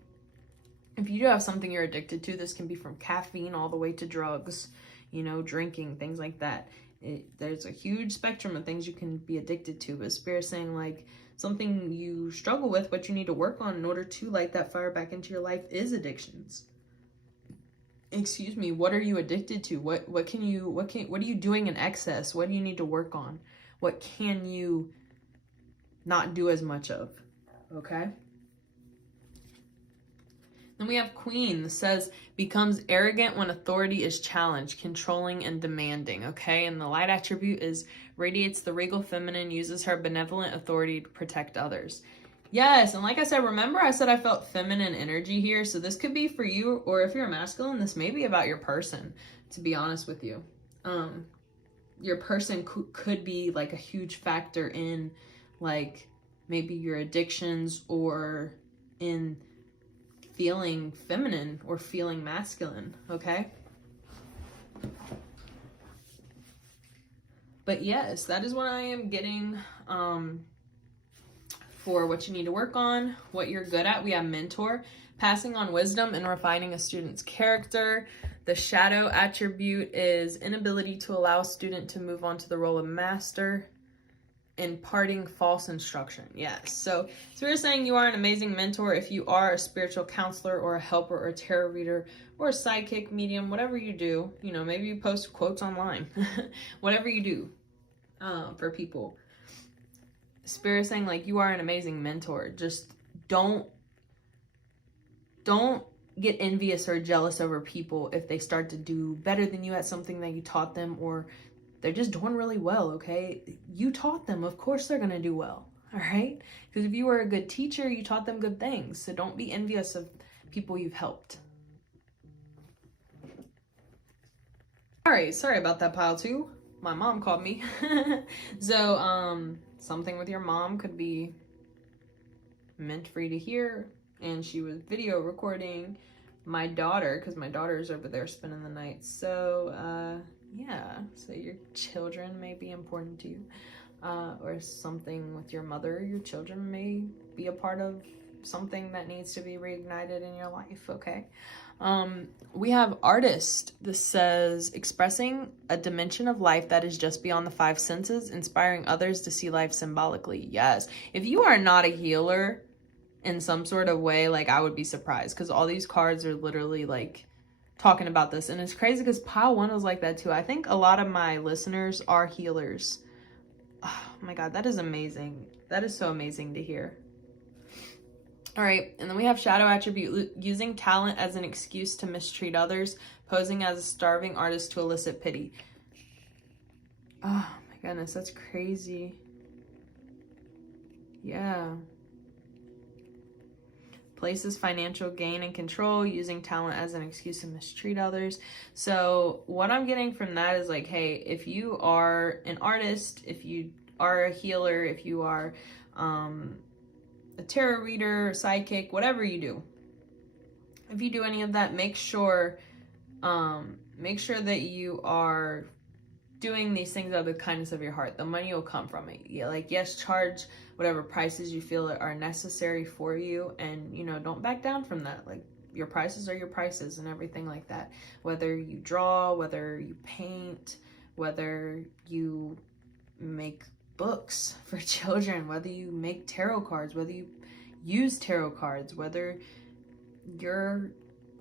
if you do have something you're addicted to, this can be from caffeine all the way to drugs, you know, drinking, things like that. There's a huge spectrum of things you can be addicted to, but Spirit's saying like something you struggle with, what you need to work on in order to light that fire back into your life is addictions. Excuse me, what are you addicted to? What are you doing in excess? What do you need to work on? What can you not do as much of? Okay? Then we have Queen. This says, becomes arrogant when authority is challenged, controlling and demanding. Okay? And the light attribute is radiates the regal feminine, uses her benevolent authority to protect others. Yes, and like I said, remember I said I felt feminine energy here, so this could be for you, or if you're masculine, this may be about your person, to be honest with you. Your person could be like a huge factor in like maybe your addictions, or in feeling feminine or feeling masculine, okay? But yes, that is what I am getting for what you need to work on, what you're good at. We have mentor, passing on wisdom and refining a student's character. The shadow attribute is inability to allow a student to move on to the role of master, imparting false instruction. Yes, so we're saying you are an amazing mentor if you are a spiritual counselor or a helper or a tarot reader or a psychic medium, whatever you do. You know, maybe you post quotes online, whatever you do for people. Spirit saying like you are an amazing mentor. Just don't get envious or jealous over people if they start to do better than you at something that you taught them, or they're just doing really well, okay? You taught them, of course they're gonna do well, all right? Because if you were a good teacher, you taught them good things. So don't be envious of people you've helped. All right, sorry about that, pile 2. My mom called me. So, something with your mom could be meant for you to hear, and she was video recording my daughter, because my daughter's over there spending the night. So, Yeah, so your children may be important to you, or something with your mother. Your children may be a part of something that needs to be reignited in your life, okay? We have artist. This says expressing a dimension of life that is just beyond the five senses, inspiring others to see life symbolically. Yes. If you are not a healer in some sort of way, like, I would be surprised, because all these cards are literally like talking about this. And it's crazy because pile one was like that too. I think a lot of my listeners are healers. Oh my God, that is amazing. That is so amazing to hear. All right, and then we have shadow attribute, using talent as an excuse to mistreat others, posing as a starving artist to elicit pity. Oh my goodness, that's crazy. Yeah. Places financial gain and control, using talent as an excuse to mistreat others. So what I'm getting from that is like, hey, if you are an artist, if you are a healer, if you are a tarot reader, psychic, whatever you do, if you do any of that, make sure that you are doing these things out of the kindness of your heart. The money will come from it. Yeah, like, yes, charge whatever prices you feel are necessary for you, and, you know, don't back down from that. Like, your prices are your prices and everything like that. Whether you draw, whether you paint, whether you make books for children, whether you make tarot cards, whether you use tarot cards, whether you're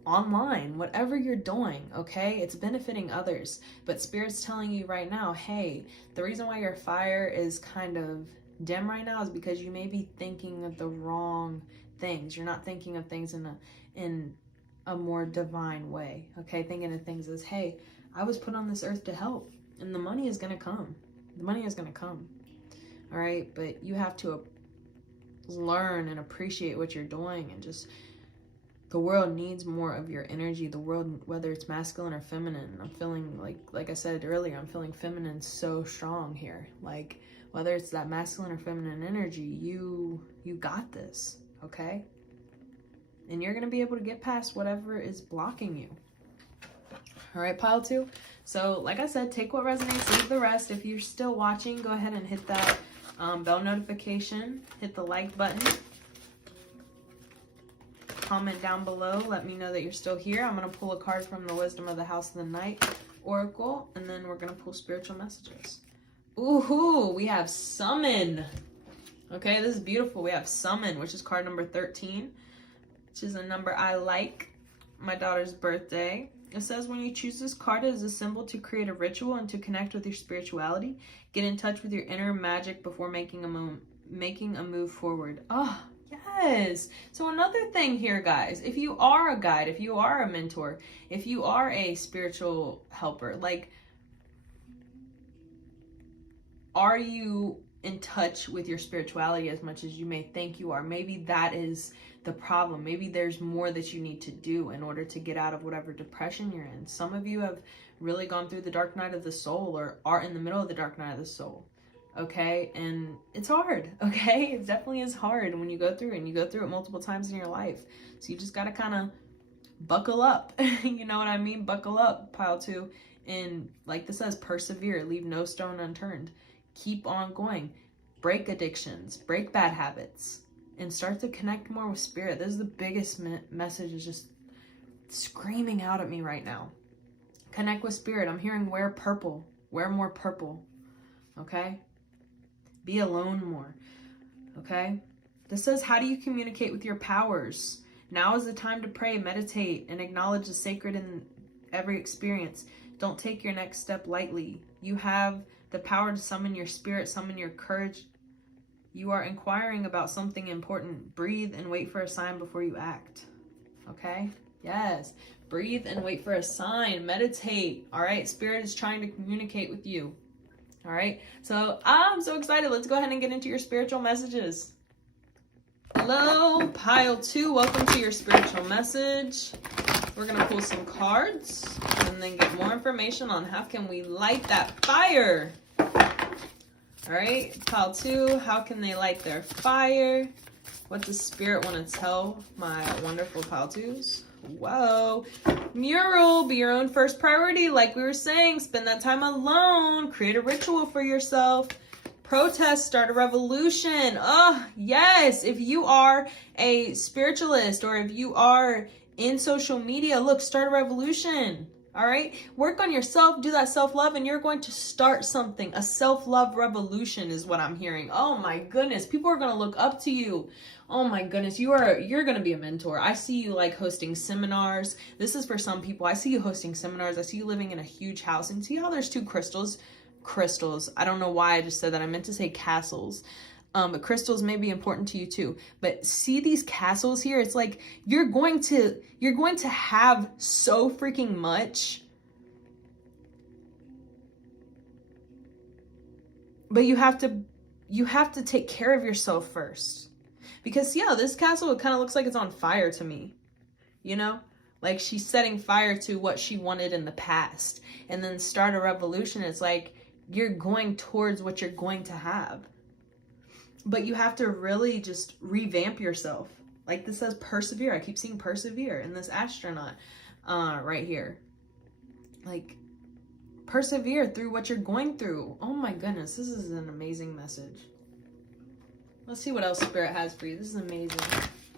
online, whatever you're doing, okay? It's benefiting others. But Spirit's telling you right now, hey, the reason why your fire is kind of dim right now is because you may be thinking of the wrong things. You're not thinking of things in a more divine way, okay? Thinking of things as, hey, I was put on this earth to help, and the money is going to come. The money is going to come, all right? But you have to learn and appreciate what you're doing, and just, the world needs more of your energy. The world, whether it's masculine or feminine, I'm feeling like I said earlier, I'm feeling feminine so strong here. Like, whether it's that masculine or feminine energy, you got this, okay? And you're going to be able to get past whatever is blocking you. All right, pile two. So like I said, take what resonates, leave the rest. If you're still watching, go ahead and hit that bell notification, hit the like button. Comment down below, let me know that you're still here. I'm going to pull a card from the Wisdom of the House of the Night Oracle, and then we're going to pull spiritual messages. Ooh, we have Summon. Okay, this is beautiful. We have Summon, which is card number 13, which is a number I like. My daughter's birthday. It says, when you choose this card, it is a symbol to create a ritual and to connect with your spirituality. Get in touch with your inner magic before making a move forward. Oh, yes. So another thing here, guys, if you are a guide, if you are a mentor, if you are a spiritual helper, like, are you in touch with your spirituality as much as you may think you are? Maybe that is the problem. Maybe there's more that you need to do in order to get out of whatever depression you're in. Some of you have really gone through the dark night of the soul, or are in the middle of the dark night of the soul. Okay, and it's hard. Okay, it definitely is hard when you go through it, and you go through it multiple times in your life. So you just got to kind of buckle up. You know what I mean? Buckle up, pile two. And like this says, persevere, leave no stone unturned. Keep on going. Break addictions, break bad habits, and start to connect more with spirit. This is the biggest message, is just screaming out at me right now. Connect with spirit. I'm hearing wear purple. Wear more purple. Okay? Be alone more. Okay? This says, how do you communicate with your powers? Now is the time to pray, meditate, and acknowledge the sacred in every experience. Don't take your next step lightly. You have the power to summon your spirit, summon your courage. You are inquiring about something important. Breathe and wait for a sign before you act. Okay? Yes. Breathe and wait for a sign. Meditate. All right? Spirit is trying to communicate with you. All right? So I'm so excited. Let's go ahead and get into your spiritual messages. Hello, pile two. Welcome to your spiritual message. We're going to pull some cards and then get more information on how can we light that fire. All right, pile two, how can they light their fire? What does spirit want to tell my wonderful pile twos? Whoa. Mural, be your own first priority. Like we were saying, spend that time alone. Create a ritual for yourself. Protest, start a revolution. Oh, yes. If you are a spiritualist or if you are in social media, look, start a revolution. All right. Work on yourself, do that self-love, and you're going to start something. A self-love revolution is what I'm hearing. Oh my goodness. People are going to look up to you. Oh my goodness. You're going to be a mentor. I see you like hosting seminars. This is for some people. I see you hosting seminars. I see you living in a huge house, and see how there's two crystals. I don't know why I just said that. I meant to say castles. But crystals may be important to you too. But see these castles here? It's like you're going to have so freaking much. But you have to take care of yourself first. Because yeah, this castle, it kind of looks like it's on fire to me. You know? Like she's setting fire to what she wanted in the past. And then start a revolution. It's like you're going towards what you're going to have. But you have to really just revamp yourself. Like this says persevere. I keep seeing persevere in this astronaut right here. Like persevere through what you're going through. Oh my goodness, this is an amazing message. Let's see what else Spirit has for you. This is amazing.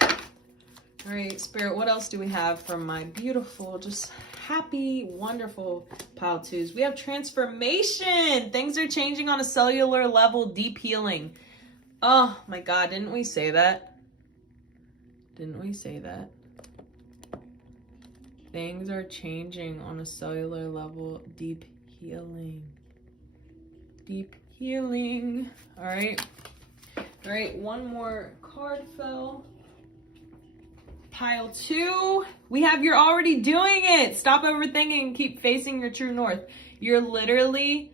All right, Spirit, what else do we have from my beautiful, just happy, wonderful pile twos? We have transformation. Things are changing on a cellular level, deep healing. Oh my God, didn't we say that? Didn't we say that? Things are changing on a cellular level, deep healing. Deep healing. All right. All right, one more card fell. Pile 2. We have you're already doing it. Stop overthinking and keep facing your true north. You're literally...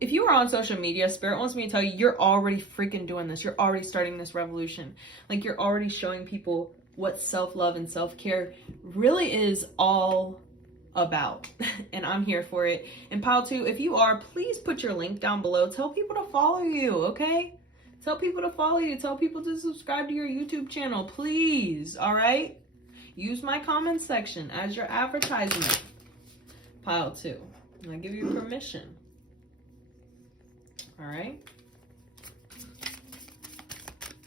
If you are on social media, Spirit wants me to tell you, you're already freaking doing this. You're already starting this revolution. Like you're already showing people what self-love and self-care really is all about. And I'm here for it. And pile 2, if you are, please put your link down below. Tell people to follow you, okay? Tell people to follow you. Tell people to subscribe to your YouTube channel, please. All right? Use my comment section as your advertisement. Pile 2. I give you permission. All right.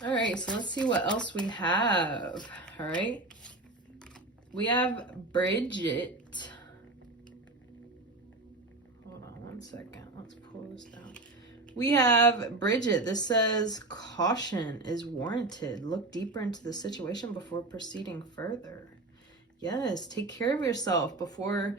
All right, so let's see what else we have. All right. We have Bridget. Hold on one second. Let's pull this down. We have Bridget. This says caution is warranted. Look deeper into the situation before proceeding further. Yes, take care of yourself before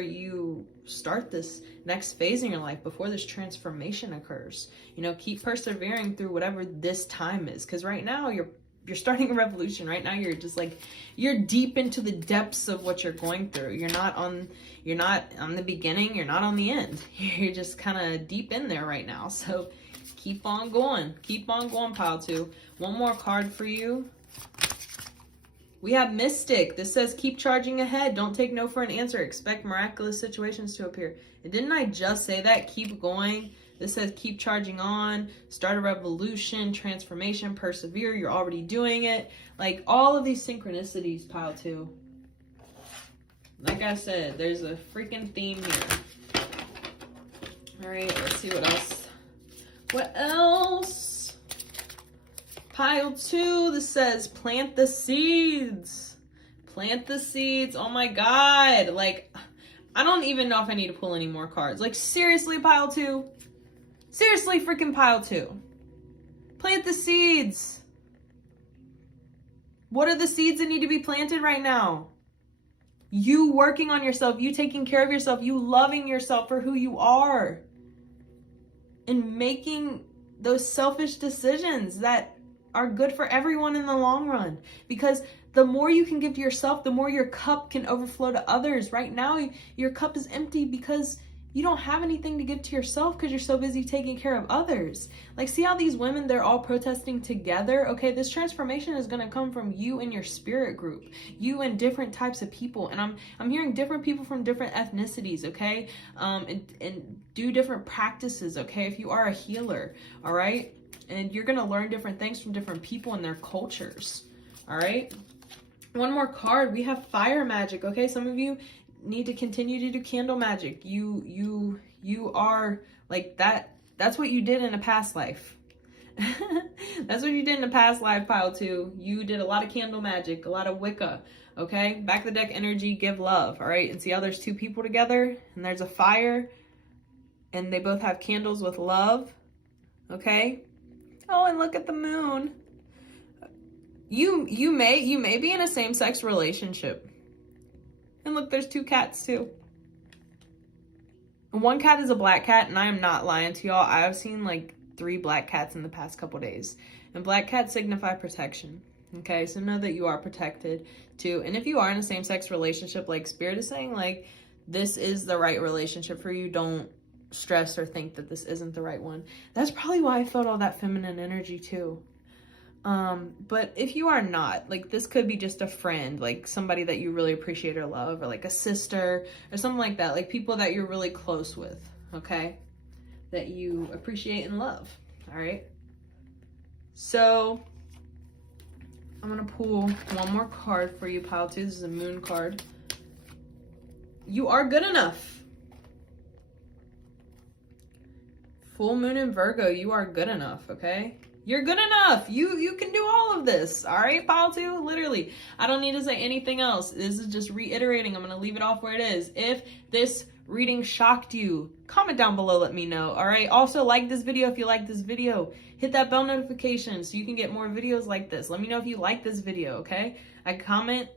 you start this next phase in your life, before this transformation occurs. You know, keep persevering through whatever this time is, because right now you're starting a revolution. Right now you're just like, you're deep into the depths of what you're going through. You're not on the beginning, you're not on the end. You're just kind of deep in there right now. So keep on going, pile 2. One more card for you. We have Mystic. This says, keep charging ahead. Don't take no for an answer. Expect miraculous situations to appear. And didn't I just say that? Keep going. This says, keep charging on. Start a revolution, transformation, persevere. You're already doing it. Like all of these synchronicities, pile 2. Like I said, there's a freaking theme here. All right, let's see what else. What else? Pile 2, this says plant the seeds. Plant the seeds. Oh my God. Like, I don't even know if I need to pull any more cards. Like, seriously, pile 2? Seriously, freaking pile 2. Plant the seeds. What are the seeds that need to be planted right now? You working on yourself, you taking care of yourself, you loving yourself for who you are. And making those selfish decisions that are good for everyone in the long run. Because the more you can give to yourself, the more your cup can overflow to others. Right now, your cup is empty because you don't have anything to give to yourself because you're so busy taking care of others. Like, see how these women, they're all protesting together? Okay, this transformation is going to come from you and your spirit group. You and different types of people. And I'm hearing different people from different ethnicities, okay? And do different practices, okay? If you are a healer, all right? And you're going to learn different things from different people and their cultures. All right. One more card. We have fire magic. Okay. Some of you need to continue to do candle magic. You are like that. That's what you did in a past life. That's what you did in a past life, pile 2. You did a lot of candle magic, a lot of Wicca. Okay. Back of the deck energy, give love. All right. And see how there's 2 people together and there's a fire and they both have candles with love. Okay. Oh, and look at the moon. You may be in a same-sex relationship. And look, there's 2 cats too. And 1 cat is a black cat, and I am not lying to y'all. I've seen like 3 black cats in the past couple days. And black cats signify protection. Okay, so know that you are protected too. And if you are in a same-sex relationship, like Spirit is saying, like this is the right relationship for you. Don't stress or think that this isn't the right one. That's probably why I felt all that feminine energy too. But if you are not, like this could be just a friend, like somebody that you really appreciate or love, or like a sister or something like that, like people that you're really close with, okay, that you appreciate and love. All right, so I'm gonna pull one more card for you, pile 2. This is a moon card. You are good enough. Full moon in Virgo, you are good enough, okay? You're good enough. You can do all of this, all right, pile 2? Literally, I don't need to say anything else. This is just reiterating. I'm going to leave it off where it is. If this reading shocked you, comment down below, let me know, all right? Also, like this video if you like this video. Hit that bell notification so you can get more videos like this. Let me know if you like this video, okay? I comment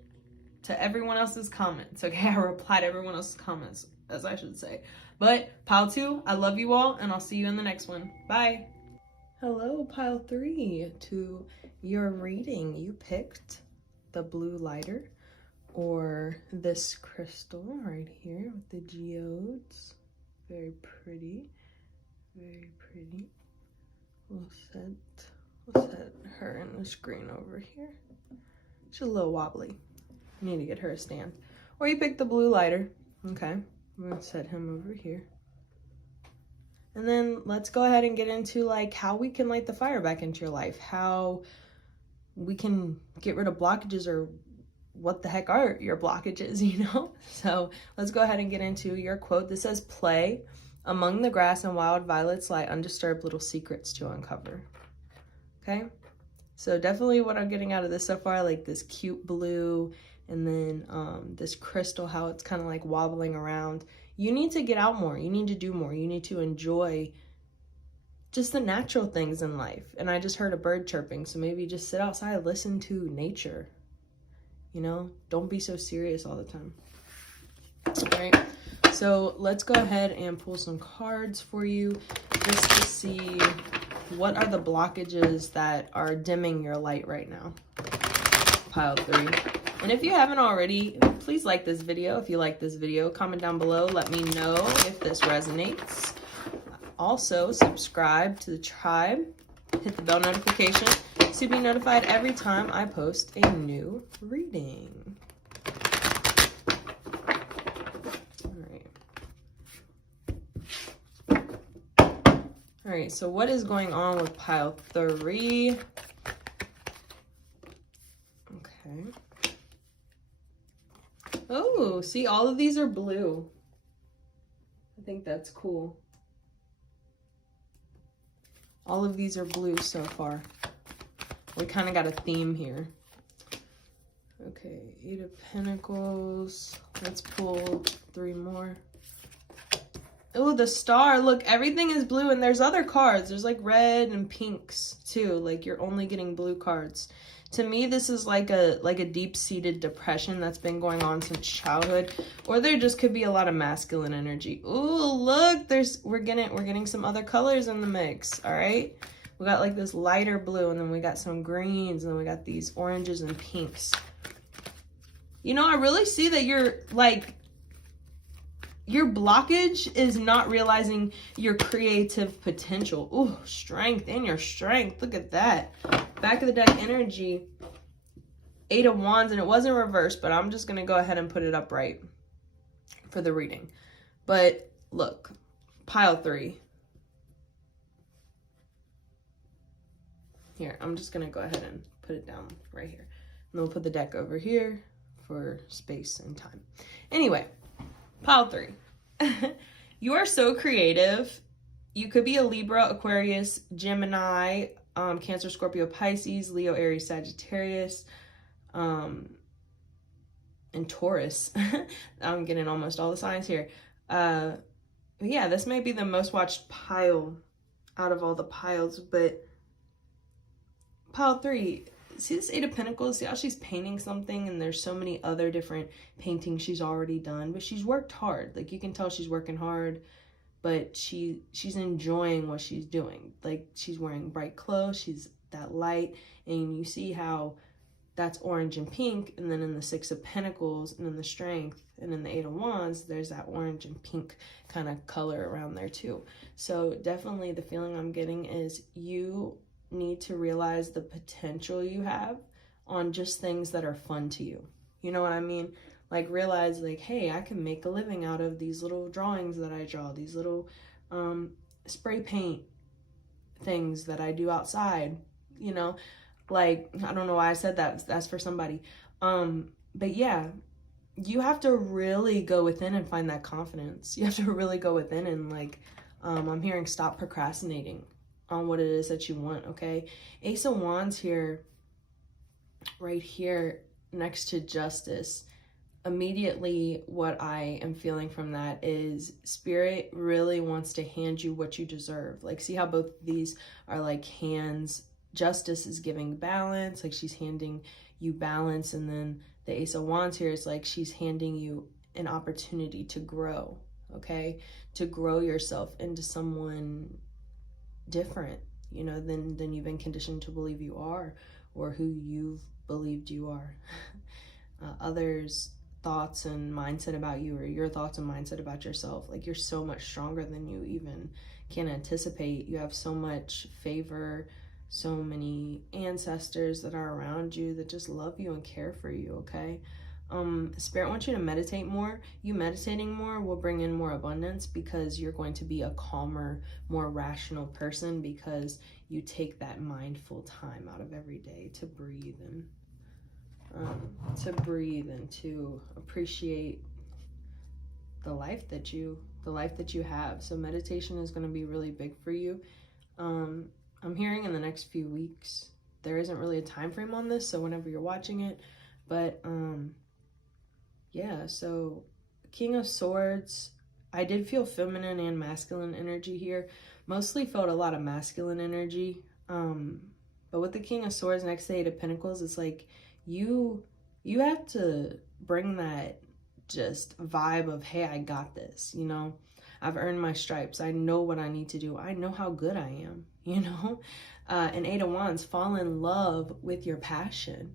to everyone else's comments, okay? I reply to everyone else's comments, as I should say. But pile 2, I love you all, and I'll see you in the next one. Bye. Hello, pile 3. To your reading, you picked the blue lighter or this crystal right here with the geodes. Very pretty, very pretty. We'll set her in the screen over here. She's a little wobbly. Need to get her a stand. Or you pick the blue lighter. Okay, I'm gonna set him over here. And then let's go ahead and get into like how we can light the fire back into your life, how we can get rid of blockages, or what the heck are your blockages, you know? So let's go ahead and get into your quote. This says, "Play among the grass and wild violets lie undisturbed little secrets to uncover." Okay, so definitely what I'm getting out of this so far, like this cute blue, and then this crystal, how it's kind of like wobbling around. You need to get out more. You need to do more. You need to enjoy just the natural things in life. And I just heard a bird chirping, so maybe just sit outside, listen to nature. You know, don't be so serious all the time. All right, so let's go ahead and pull some cards for you just to see what are the blockages that are dimming your light right now. Pile 3. And if you haven't already, please like this video. If you like this video, comment down below. Let me know if this resonates. Also, subscribe to the tribe. Hit the bell notification to be notified every time I post a new reading. All right, so what is going on with pile 3? Okay. Oh, see, all of these are blue. I think that's cool. All of these are blue so far. We kind of got a theme here. Okay, 8 of Pentacles. Let's pull 3 more. Oh, the star. Look, everything is blue, and there's other cards. There's like red and pinks too. Like you're only getting blue cards. To me, this is like a deep-seated depression that's been going on since childhood, or there just could be a lot of masculine energy. Ooh, look, we're getting some other colors in the mix. All right, we got like this lighter blue, and then we got some greens, and then we got these oranges and pinks. You know, I really see that you're like, your blockage is not realizing your creative potential. Ooh, strength in your strength. Look at that. Back of the deck energy, 8 of Wands, and it wasn't reversed, but I'm just going to go ahead and put it upright for the reading. But look, pile 3. Here, I'm just gonna go ahead and put it down right here. And we'll put the deck over here for space and time. Anyway, pile 3. You are so creative. You could be a Libra, Aquarius, Gemini, Cancer, Scorpio, Pisces, Leo, Aries, Sagittarius, and Taurus. I'm getting almost all the signs here. Yeah, this may be the most watched pile out of all the piles, but pile 3, see this 8 of Pentacles? See how she's painting something and there's so many other different paintings she's already done, but she's worked hard. Like, you can tell she's working hard, but she's enjoying what she's doing. Like, she's wearing bright clothes, she's that light, and you see how that's orange and pink, and then in the 6 of Pentacles, and in the Strength, and in the 8 of Wands, there's that orange and pink kind of color around there too. So definitely the feeling I'm getting is you need to realize the potential you have on just things that are fun to you. You know what I mean? Like, realize, like, hey, I can make a living out of these little drawings that I draw, these little spray paint things that I do outside, you know? Like, I don't know why I said that. That's for somebody. But yeah, you have to really go within and find that confidence. You have to really go within and, like, I'm hearing stop procrastinating on what it is that you want, okay? Ace of Wands here, right here next to Justice. Immediately what I am feeling from that is Spirit really wants to hand you what you deserve. Like, see how both of these are like hands? Justice is giving balance, like she's handing you balance, and then the Ace of Wands here is like she's handing you an opportunity to grow, okay? To grow yourself into someone different, you know, than you've been conditioned to believe you are, or who you've believed you are. Others' thoughts and mindset about you, or your thoughts and mindset about yourself, like, you're so much stronger than you even can anticipate. You have so much favor, so many ancestors that are around you that just love you and care for you, okay? Spirit wants you to meditate more. You meditating more will bring in more abundance, because you're going to be a calmer, more rational person, because you take that mindful time out of every day to breathe and to appreciate the life that you have. So meditation is going to be really big for you. I'm hearing in the next few weeks. There isn't really a time frame on this, so whenever you're watching it, but yeah, so King of Swords, I did feel feminine and masculine energy here. Mostly felt a lot of masculine energy. But with the King of Swords next to 8 of Pentacles, it's like you have to bring that just vibe of, hey, I got this, you know? I've earned my stripes. I know what I need to do. I know how good I am, you know? And 8 of Wands, fall in love with your passion.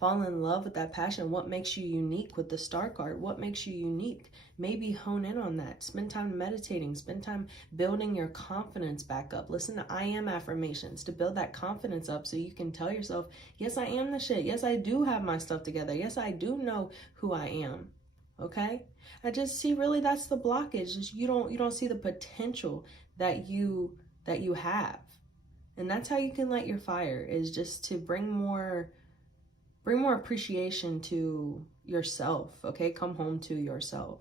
Fall in love with that passion. What makes you unique with the Star card? What makes you unique? Maybe hone in on that. Spend time meditating. Spend time building your confidence back up. Listen to I am affirmations to build that confidence up, so you can tell yourself, yes, I am the shit. Yes, I do have my stuff together. Yes, I do know who I am. Okay? I just see, really, that's the blockage. Is you don't see the potential that you have. And that's how you can light your fire, is just to bring more appreciation to yourself, okay? Come home to yourself,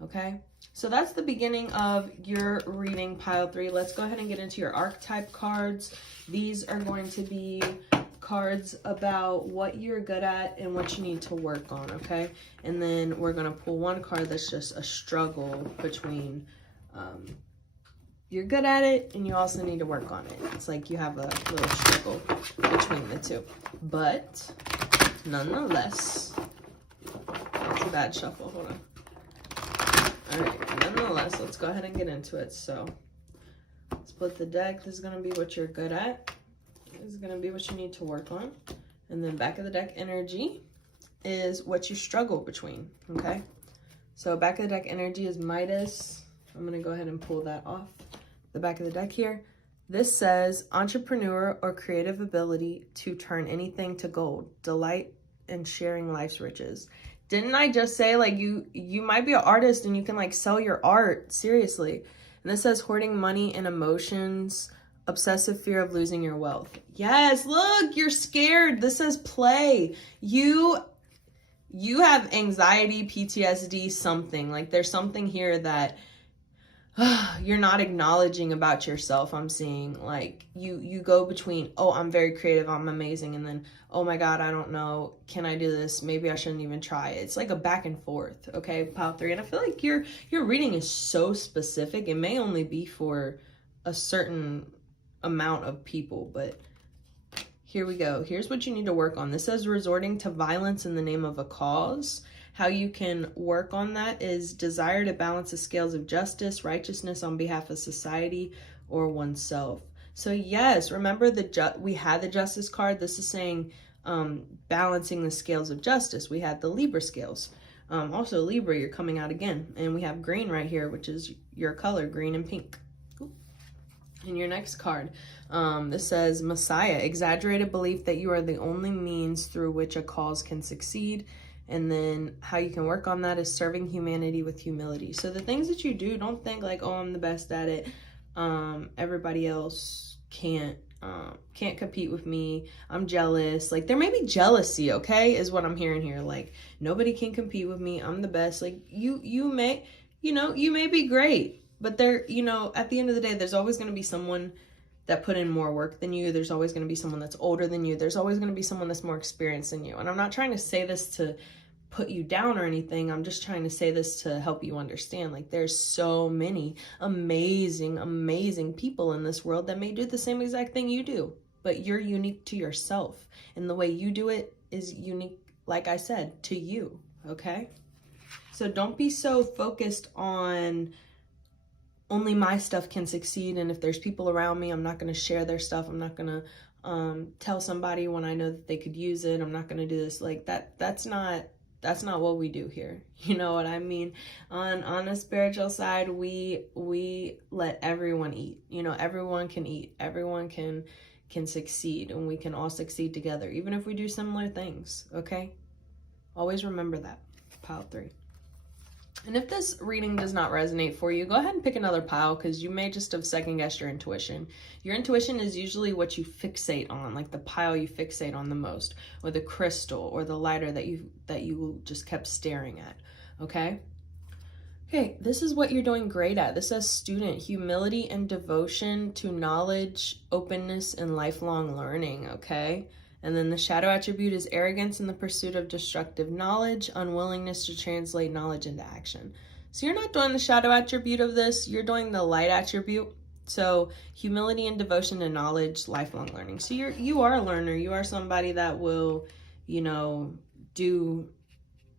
okay? So that's the beginning of your reading, pile 3. Let's go ahead and get into your archetype cards. These are going to be cards about what you're good at and what you need to work on, okay? And then we're going to pull one card that's just a struggle between you're good at it and you also need to work on it. It's like you have a little struggle between the two. But nonetheless, that's a bad shuffle. Hold on. All right, nonetheless, let's go ahead and get into it. So split the deck. This is going to be what you're good at. This is going to be what you need to work on. And then back of the deck energy is what you struggle between, okay? So back of the deck energy is Midas. I'm going to go ahead and pull that off the back of the deck here. This says entrepreneur or creative ability to turn anything to gold, delight in sharing life's riches. Didn't I just say, like, you might be an artist and you can, like, sell your art? Seriously. And this says hoarding money and emotions, Obsessive fear of losing your wealth. Yes, look, you're scared. This says play. You have anxiety, PTSD, something. Like there's something here that you're not acknowledging about yourself. I'm seeing like you go between, oh, I'm very creative, I'm amazing, and then, oh my God, I don't know, can I do this? Maybe I shouldn't even try it. It's like a back and forth. Okay, pile 3. And I feel like your reading is so specific. It may only be for a certain amount of people, but here we go. Here's what you need to work on. This says resorting to violence in the name of a cause. How you can work on that is desire to balance the scales of justice, righteousness on behalf of society or oneself. So yes, remember we had the justice card. This is saying balancing the scales of justice. We had the Libra scales. Also Libra, you're coming out again. And we have green right here, which is your color, green and pink. In your next card, this says Messiah, exaggerated belief that you are the only means through which a cause can succeed. And then how you can work on that is serving humanity with humility. So the things that you do, don't think like, oh, I'm the best at it. Everybody else can't compete with me. I'm jealous. Like there may be jealousy, okay, is what I'm hearing here. Like nobody can compete with me. I'm the best. Like you may be great, but there, at the end of the day, there's always going to be someone that put in more work than you. There's always going to be someone that's older than you. There's always going to be someone that's more experienced than you. And I'm not trying to say this to put you down or anything. I'm just trying to say this to help you understand. Like there's so many amazing, amazing people in this world that may do the same exact thing you do, but you're unique to yourself. And the way you do it is unique, like I said, to you. Okay? So don't be so focused on only my stuff can succeed, and if there's people around me, I'm not going to share their stuff. I'm not going to tell somebody when I know that they could use it. I'm not going to do this. Like that's not what we do here. You know what I mean? On a spiritual side, we let everyone eat. Everyone can eat. Everyone can succeed, and we can all succeed together, even if we do similar things. Okay? Always remember that. Pile 3. And if this reading does not resonate for you, go ahead and pick another pile, because you may just have second-guessed your intuition. Your intuition is usually what you fixate on, like the pile you fixate on the most, or the crystal, or the lighter that you just kept staring at, okay? Okay, this is what you're doing great at. This says student, humility and devotion to knowledge, openness, and lifelong learning, okay? And then the shadow attribute is arrogance in the pursuit of destructive knowledge, unwillingness to translate knowledge into action. So you're not doing the shadow attribute of this, you're doing the light attribute. So humility and devotion to knowledge, lifelong learning. So you are a learner. You are somebody that will,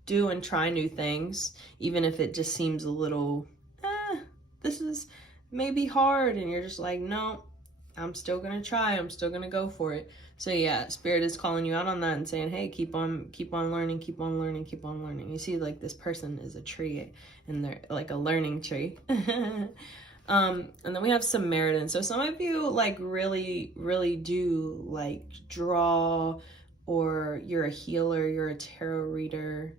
do and try new things, even if it just seems a little, this is maybe hard, and you're just like, no, I'm still gonna try, I'm still gonna go for it. So yeah, Spirit is calling you out on that and saying, hey, keep on learning, keep on learning, keep on learning. You see, like, this person is a tree, and they're like a learning tree. And then we have Samaritan. So some of you like really, really do like draw, or you're a healer, you're a tarot reader.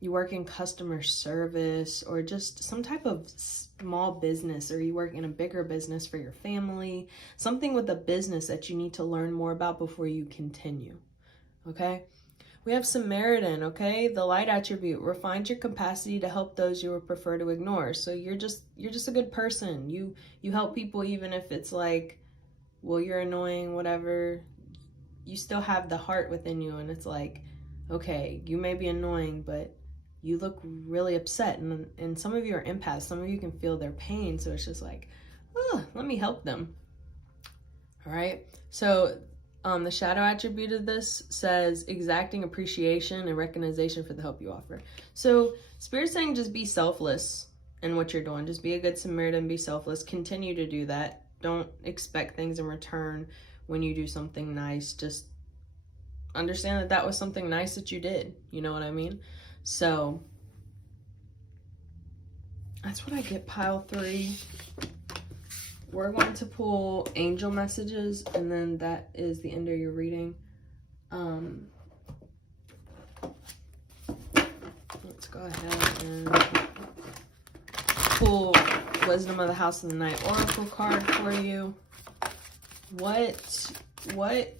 You work in customer service, or just some type of small business, or you work in a bigger business for your family, something with a business that you need to learn more about before you continue, okay? We have Samaritan, okay? The light attribute, refined your capacity to help those you would prefer to ignore. So you're just a good person. You help people even if it's like, well, you're annoying, whatever. You still have the heart within you, and it's like, okay, you may be annoying, but you look really upset, and some of you are empaths. Some of you can feel their pain, so it's just like, oh, let me help them. All right, so the shadow attribute of this says exacting appreciation and recognition for the help you offer. So Spirit's saying just be selfless in what you're doing. Just be a good Samaritan, be selfless. Continue to do that. Don't expect things in return when you do something nice. Just understand that that was something nice that you did. You know what I mean? So that's what I get, pile 3. We're going to pull angel messages, and then that is the end of your reading. Let's go ahead and pull Wisdom of the House of the Night Oracle card for you. What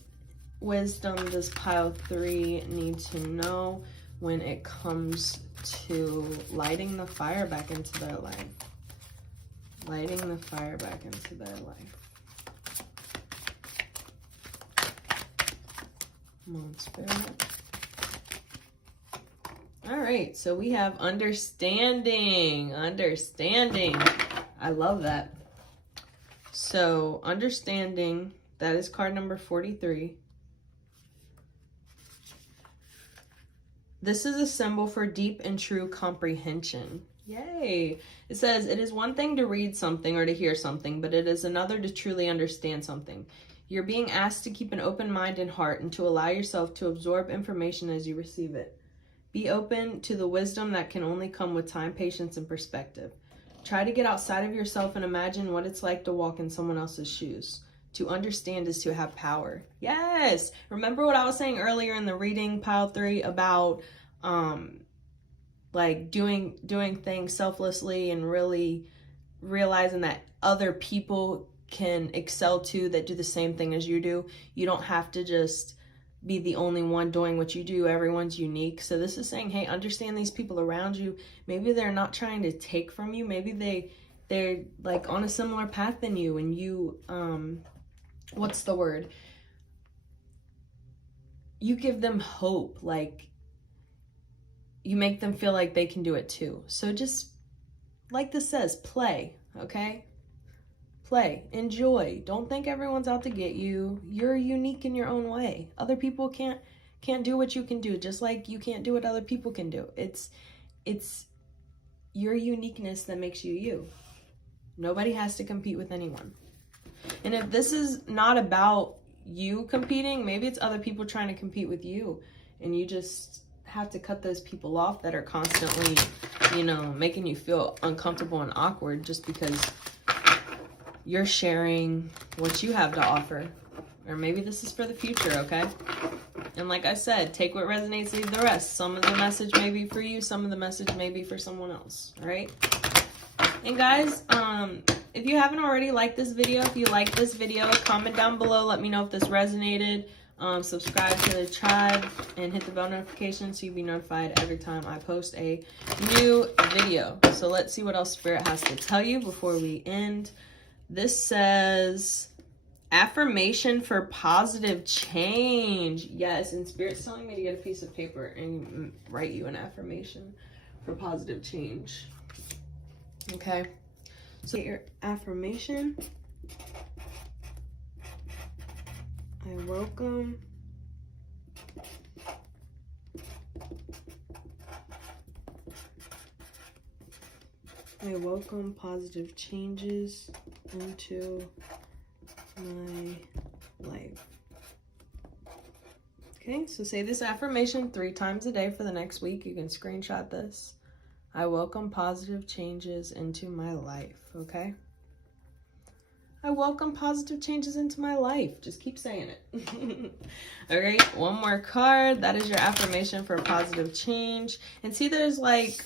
wisdom does pile 3 need to know when it comes to lighting the fire back into their life? Lighting the fire back into their life. Come on, Spirit. All right, so we have understanding. Understanding. I love that. So, understanding, that is card number 43. This is a symbol for deep and true comprehension. Yay! It says, it is one thing to read something or to hear something, but it is another to truly understand something. You're being asked to keep an open mind and heart and to allow yourself to absorb information as you receive it. Be open to the wisdom that can only come with time, patience, and perspective. Try to get outside of yourself and imagine what it's like to walk in someone else's shoes. To understand is to have power. Yes! Remember what I was saying earlier in the reading, pile 3, about like doing things selflessly and really realizing that other people can excel too, that do the same thing as you do. You don't have to just be the only one doing what you do. Everyone's unique. So this is saying, hey, understand these people around you. Maybe they're not trying to take from you. Maybe they're like on a similar path than you, and you what's the word? You give them hope. Like, you make them feel like they can do it too. So just, like this says, play, okay? Play, enjoy. Don't think everyone's out to get you. You're unique in your own way. Other people can't do what you can do, just like you can't do what other people can do. It's your uniqueness that makes you you. Nobody has to compete with anyone. And if this is not about you competing, maybe it's other people trying to compete with you, and you just have to cut those people off that are constantly, you know, making you feel uncomfortable and awkward just because you're sharing what you have to offer. Or maybe this is for the future, okay? And like I said, take what resonates, leave the rest. Some of the message may be for you, some of the message may be for someone else, all right? And guys, if you haven't already liked this video, if you like this video, comment down below, let me know if this resonated. Subscribe to the tribe and hit the bell notification so you'll be notified every time I post a new video. So let's see what else Spirit has to tell you before we end. This says affirmation for positive change. Yes, and Spirit's telling me to get a piece of paper and write you an affirmation for positive change. Okay, so get your affirmation. I welcome positive changes into my life. Okay, so say this affirmation 3 times a day for the next week. You can screenshot this. I welcome positive changes into my life, okay? I welcome positive changes into my life. Just keep saying it. All right, one more card. That is your affirmation for positive change. And see, there's like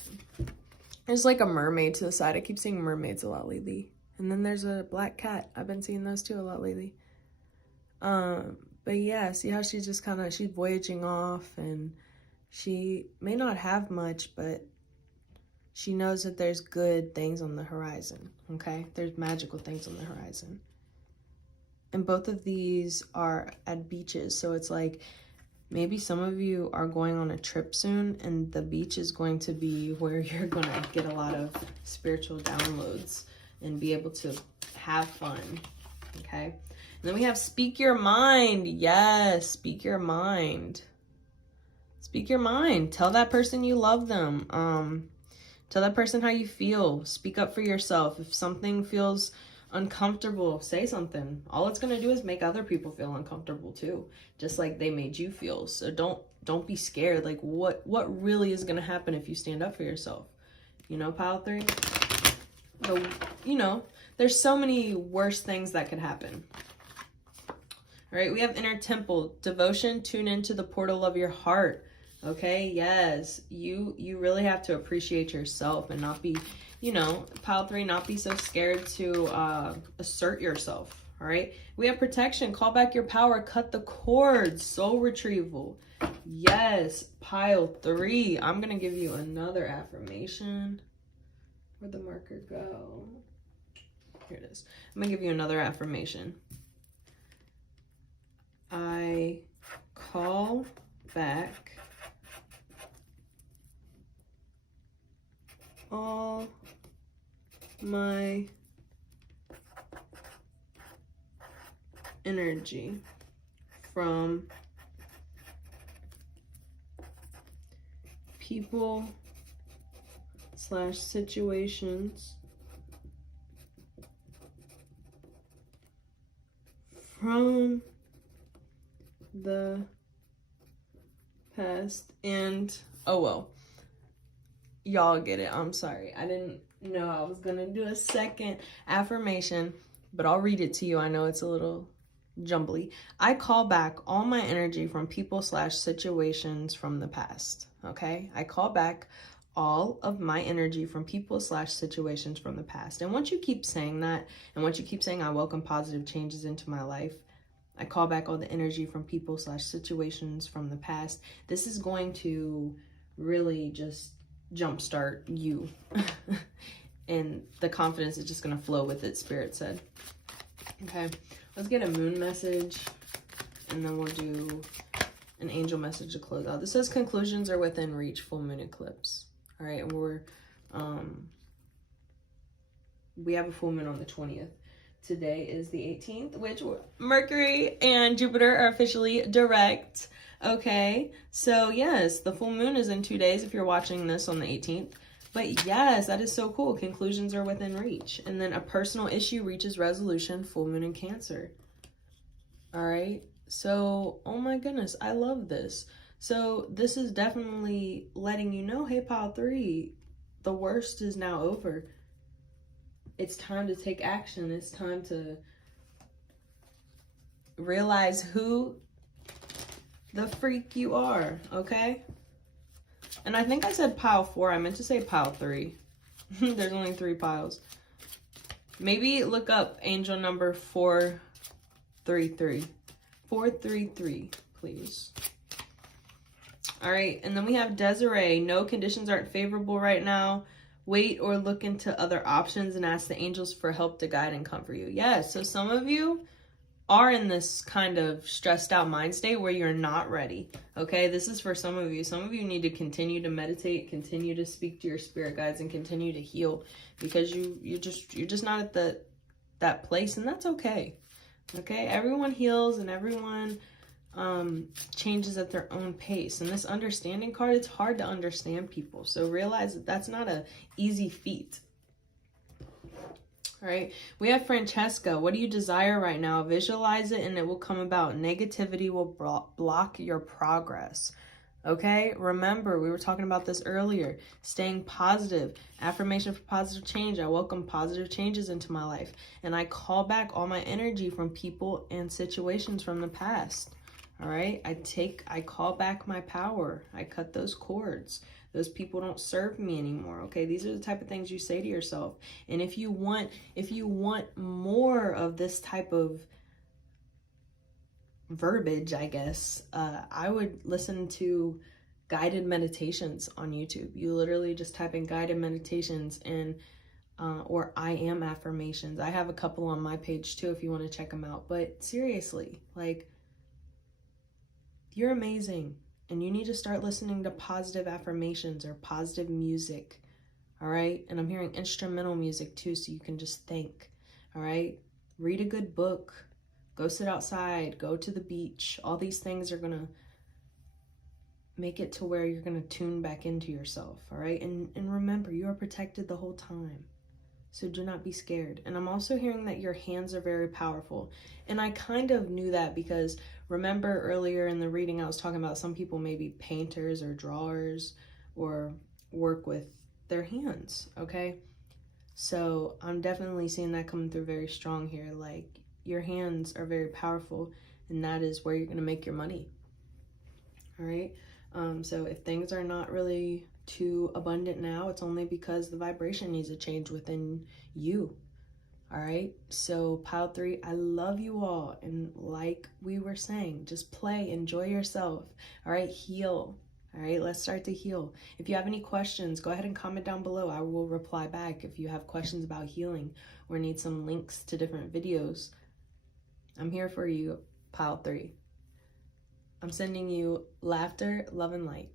a mermaid to the side. I keep seeing mermaids a lot lately. And then there's a black cat. I've been seeing those too a lot lately. But yeah, see how she's just she's voyaging off, and she may not have much, but she knows that there's good things on the horizon, okay? There's magical things on the horizon. And both of these are at beaches, so it's like maybe some of you are going on a trip soon, and the beach is going to be where you're going to get a lot of spiritual downloads and be able to have fun, okay? And then we have speak your mind. Yes, speak your mind. Speak your mind. Tell that person you love them. Tell that person how you feel. Speak up for yourself. If something feels uncomfortable, say something. All it's going to do is make other people feel uncomfortable too, just like they made you feel. So don't be scared. Like what really is going to happen if you stand up for yourself? You know, pile 3? You know, there's so many worse things that could happen. All right, we have inner temple, devotion, tune into the portal of your heart. Okay, yes, you really have to appreciate yourself and not be, pile 3, not be so scared to assert yourself. All right, we have protection. Call back your power. Cut the cords. Soul retrieval. Yes, pile 3. I'm gonna give you another affirmation. Where'd the marker go? Here it is. I'm gonna give you another affirmation. I call back all my energy from people / situations from the past. And oh well, y'all get it. I'm sorry, I didn't know I was gonna do a second affirmation, but I'll read it to you. I know it's a little jumbly. I call back all my energy from people / situations from the past. Okay, I call back all of my energy from people / situations from the past. And once you keep saying that, and once you keep saying I welcome positive changes into my life, I call back all the energy from people / situations from the past, this is going to really just jumpstart you. And the confidence is just going to flow with it, Spirit said. Okay, let's get a moon message, and then we'll do an angel message to close out. This says conclusions are within reach, full moon eclipse. All right, we have a full moon on the 20th. Today is the 18th, which Mercury and Jupiter are officially direct. Okay, so yes, the full moon is in 2 days if you're watching this on the 18th. But yes, that is so cool. Conclusions are within reach. And then a personal issue reaches resolution, full moon in Cancer. All right, so, oh my goodness, I love this. So this is definitely letting you know, hey, pile 3, the worst is now over. It's time to take action. It's time to realize who the freak you are, okay? And I think I said pile 4. I meant to say pile 3. There's only 3 piles. Maybe look up angel number 433. 433, please. All right, and then we have Desiree. No, conditions aren't favorable right now. Wait or look into other options and ask the angels for help to guide and comfort you. Yes, so some of you are in this kind of stressed out mind state where you're not ready. Okay, this is for some of you. Some of you need to continue to meditate, continue to speak to your spirit guides, and continue to heal, because you're just not at that place, and that's okay. Okay, everyone heals and everyone changes at their own pace. And this understanding card, it's hard to understand people, so realize that that's not an easy feat. All right, we have Francesca. What do you desire right now? Visualize it and it will come about. Negativity will block your progress. Okay, remember, we were talking about this earlier. Staying positive. Affirmation for positive change. I welcome positive changes into my life. And I call back all my energy from people and situations from the past. All right, I call back my power. I cut those cords. Those people don't serve me anymore. Okay, these are the type of things you say to yourself. And if you want more of this type of verbiage, I guess, I would listen to guided meditations on YouTube. You literally just type in guided meditations and or I am affirmations. I have a couple on my page too if you want to check them out. But seriously, like, you're amazing. And you need to start listening to positive affirmations or positive music. All right. And I'm hearing instrumental music too, so you can just think. All right. Read a good book. Go sit outside. Go to the beach. All these things are going to make it to where you're going to tune back into yourself. All right. And remember, you are protected the whole time. So do not be scared. And I'm also hearing that your hands are very powerful. And I kind of knew that because remember earlier in the reading, I was talking about some people may be painters or drawers or work with their hands, okay? So I'm definitely seeing that coming through very strong here. Like, your hands are very powerful, and that is where you're going to make your money, all right? So if things are not really too abundant now, it's only because the vibration needs to change within you. All right, so pile 3, I love you all, and like we were saying, just play, enjoy yourself. All right, heal. All right, let's start to heal. If you have any questions, go ahead and comment down below. I will reply back if you have questions about healing or need some links to different videos. I'm here for you, pile 3. I'm sending you laughter, love, and light.